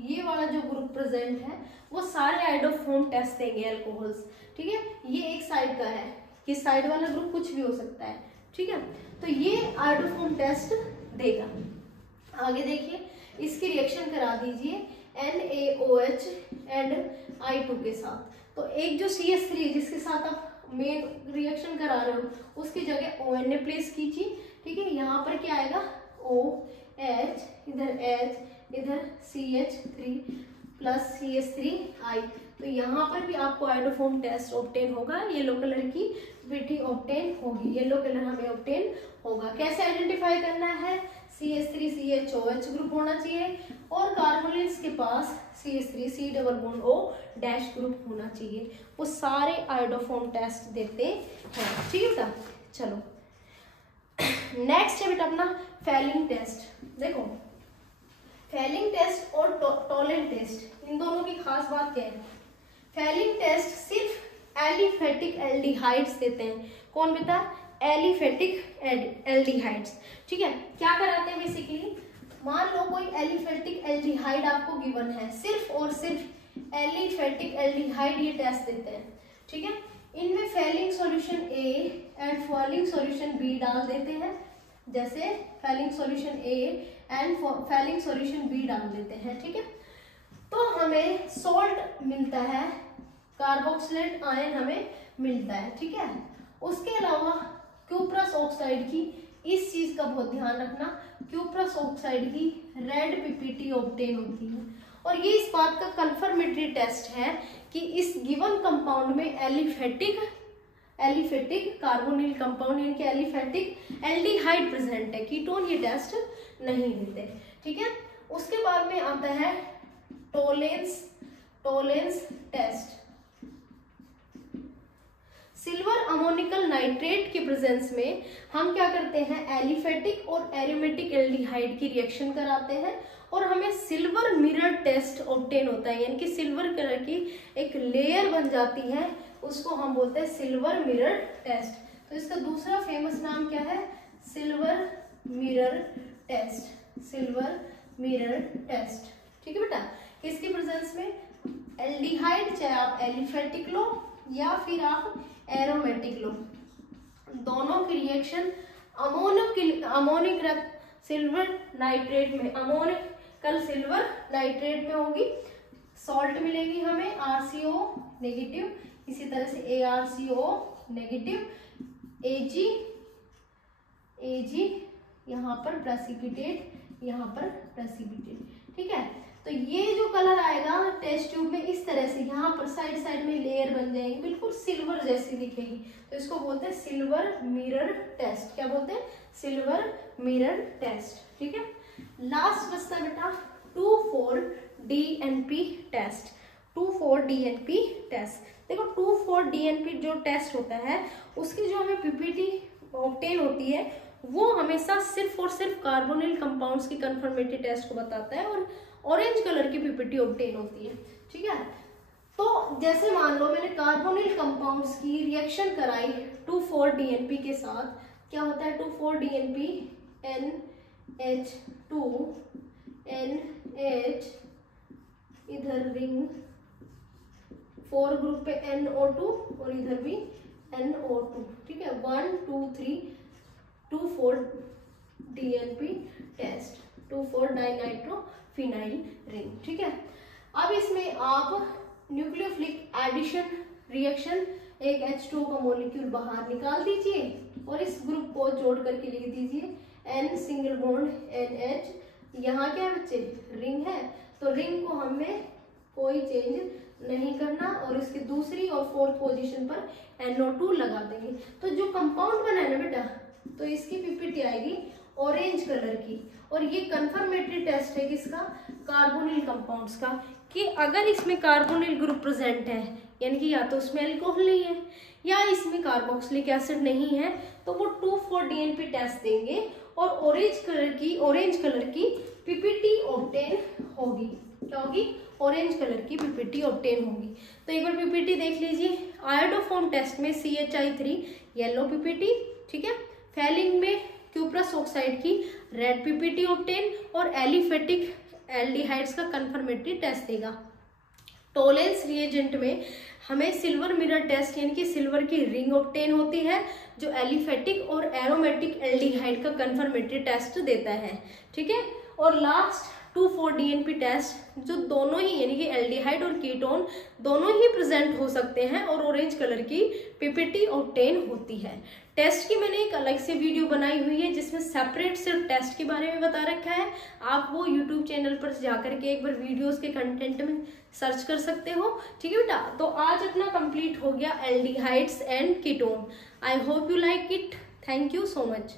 ये वाला जो ग्रुप प्रेजेंट है वो सारे आयोडोफोम टेस्ट देंगे अल्कोहल्स, ठीक है। ये एक साइड का है, किस साइड वाला ग्रुप कुछ भी हो सकता है, ठीक है, तो ये आयोडोफोम टेस्ट देगा। आगे देखिए इसकी रिएक्शन करा दीजिए NaOH एंड I2 के साथ। तो एक जो CH3 जिसके साथ आप मेन रिएक्शन करा रहे हो उसकी जगह ONA प्लेस कीजिए, ठीक है। यहाँ पर क्या आएगा OH, इधर H, इधर CH3 प्लस CH3I, तो यहाँ पर भी आपको आयोडोफोम टेस्ट ऑब्टेन होगा, येलो कलर की पीटी ऑब्टेन होगी, येलो कलर हमें ऑब्टेन होगा। कैसे आइडेंटिफाई करना है, CH3CHOH ग्रुप होना चाहिए और कार्बोनिल्स के पास CH3C double bond O dash group होना चाहिए, वो सारे आयोडोफोम टेस्ट देते हैं, ठीक है। चलो नेक्स्ट है बेटा अपना फेलिंग टेस्ट। देखो फेलिंग टेस्ट और टोलेंट टेस्ट, इन दोनों की खास बात क्या है, फेलिंग टेस्ट सिर्फ एलिफेटिक एल्डिहाइड्स देते हैं। कौन बेटा, एलिफेटिक एल्डिहाइड्स, ठीक है। क्या कराते हैं बेसिकली, मान लो कोई एलिफेटिक एल्डिहाइड आपको गिवन है, सिर्फ और सिर्फ एलिफेटिक एल्डिहाइड ये टेस्ट देते हैं, ठीक है। इनमें Fehling solution A and Fehling solution B डाल देते हैं, जैसे Fehling solution A and Fehling solution B डाल देते हैं, ठीक है। तो हमें सोल्ट मिलता है, कार्बोक्सिलेट आयन हमें मिलता है, ठीक है। उसके अलावा क्यूप्रस ऑक्साइड की, इस चीज का बहुत ध्यान रखना, क्यूप्रस ऑक्साइड की रेड पीपीटी ऑब्टेन होती है। और ये इस बात का कंफर्मेटरी टेस्ट है कि इस गिवन कंपाउंड में एलिफेटिक कार्बोनिल कंपाउंड यानी कि एलिफेटिक एल्डिहाइड प्रेजेंट है, कीटोन ये टेस्ट नहीं देते, ठीक है। उसके बाद में आता है Tollens test. Silver ammoniacal nitrate के प्रेजेंस में हम क्या करते हैं, एलिफेटिक और एरोमेटिक एल्डिहाइड की रिएक्शन कराते हैं और हमें सिल्वर मिरर टेस्ट ऑब्टेन होता है, यानी कि सिल्वर कलर की एक लेयर बन जाती है, उसको हम बोलते हैं सिल्वर मिरर टेस्ट। तो इसका दूसरा फेमस नाम क्या है, silver mirror test, silver mirror test, ठीक है बेटा। किसके प्रेजेंस में, एल्डिहाइड, चाहे आप एलिफेटिक लो या फिर आप एरोमेटिक लो, दोनों की रिएक्शन अमोनिक सिल्वर नाइट्रेट में, अमोनिकल सिल्वर नाइट्रेट में होगी। सॉल्ट मिलेगी हमें RCO नेगेटिव, इसी तरह से ArCO नेगेटिव, Ag यहाँ पर प्रेसिपिटेट, यहाँ पर प्रेसिपिटेट, ठीक है। तो ये जो कलर आएगा टेस्ट ट्यूब में इस तरह से, यहाँ पर साइड में लेयर बन जाएगी, बिल्कुल सिल्वर जैसी दिखेगी, तो इसको बोलते हैं सिल्वर मिरर टेस्ट। क्या बोलते हैं, सिल्वर मिरर टेस्ट, ठीक है। लास्ट बचता बेटा 2,4-DNP टेस्ट। 2,4-DNP टेस्ट, देखो 2,4-DNP जो टेस्ट होता है उसकी जो हमें पीपीटी ऑब्टेन होती है वो हमेशा सिर्फ और सिर्फ कार्बोनिल कंपाउंड्स की कंफर्मेटरी टेस्ट को बताता है और ऑरेंज कलर की पीपीटी ऑब्टेन होती है, ठीक है। तो जैसे मान लो मैंने कार्बोनिल कंपाउंड्स की रिएक्शन कराई 2,4-DNP के साथ, क्या होता है 2,4-DNP NH2 NH, इधर रिंग 4 ग्रुप पे NO2 और इधर भी NO2, ठीक है। 1 2 3 2,4-DNP टेस्ट, 2,4-डाइनाइट्रोफिनाइल रिंग, ठीक है। अब इसमें आप न्यूक्लियोफिलिक एडिशन रिएक्शन, एक H2O का मॉलिक्यूल बाहर निकाल दीजिए और इस ग्रुप को जोड़ करके लिख दीजिए N सिंगल बॉन्ड NH, यहाँ क्या बच्चे रिंग है, तो रिंग को हमें कोई चेंज नहीं करना और इसकी दूसरी और फोर्थ पोजीशन पर NO2 लगा देंगे। तो जो कंपाउंड बना है ना बेटा, तो इसकी पीपीटी आएगी ऑरेंज कलर की, और ये कंफर्मेटरी टेस्ट है किसका, कार्बोनिल कंपाउंड्स का, कि अगर इसमें कार्बोनिल ग्रुप प्रेजेंट है, यानी कि या तो उसमें अल्कोहल नहीं है या इसमें कार्बोक्सिलिक एसिड नहीं है, तो वो 2,4-DNP टेस्ट देंगे और ऑरेंज कलर की पीपीटी ऑब्टेन होगी। क्या होगी, ऑरेंज कलर की पीपीटी ऑब्टेन होगी। तो एक बार पीपीटी देख लीजिए। आयोडोफॉर्म टेस्ट में CHI3 येलो पीपीटी, ठीक है। फैलिंग में क्यूप्रस ऑक्साइड की रेड पीपीटी ऑब्टेन और एलिफेटिक एल्डिहाइड्स का कंफर्मेटरी टेस्ट देगा। टोलेंस रिएजेंट में हमें सिल्वर मिरर टेस्ट यानी कि सिल्वर की रिंग ऑब्टेन होती है जो एलिफेटिक और एरोमेटिक एल्डिहाइड का कंफर्मेटरी टेस्ट देता है, ठीक है। और लास्ट 2,4-DNP टेस्ट जो दोनों ही यानी कि एल्डिहाइड और कीटोन दोनों ही प्रेजेंट हो सकते हैं और ऑरेंज कलर की पीपीटी ऑब्टेन होती है। टेस्ट की मैंने एक अलग से वीडियो बनाई हुई है जिसमें सेपरेट सिर्फ टेस्ट के बारे में बता रखा है, आप वो यूट्यूब चैनल पर जाकर के एक बार वीडियोस के कंटेंट में सर्च कर सकते हो, ठीक है बेटा। तो आज अपना कंप्लीट हो गया aldehydes and ketone. I hope you like it. Thank you so much.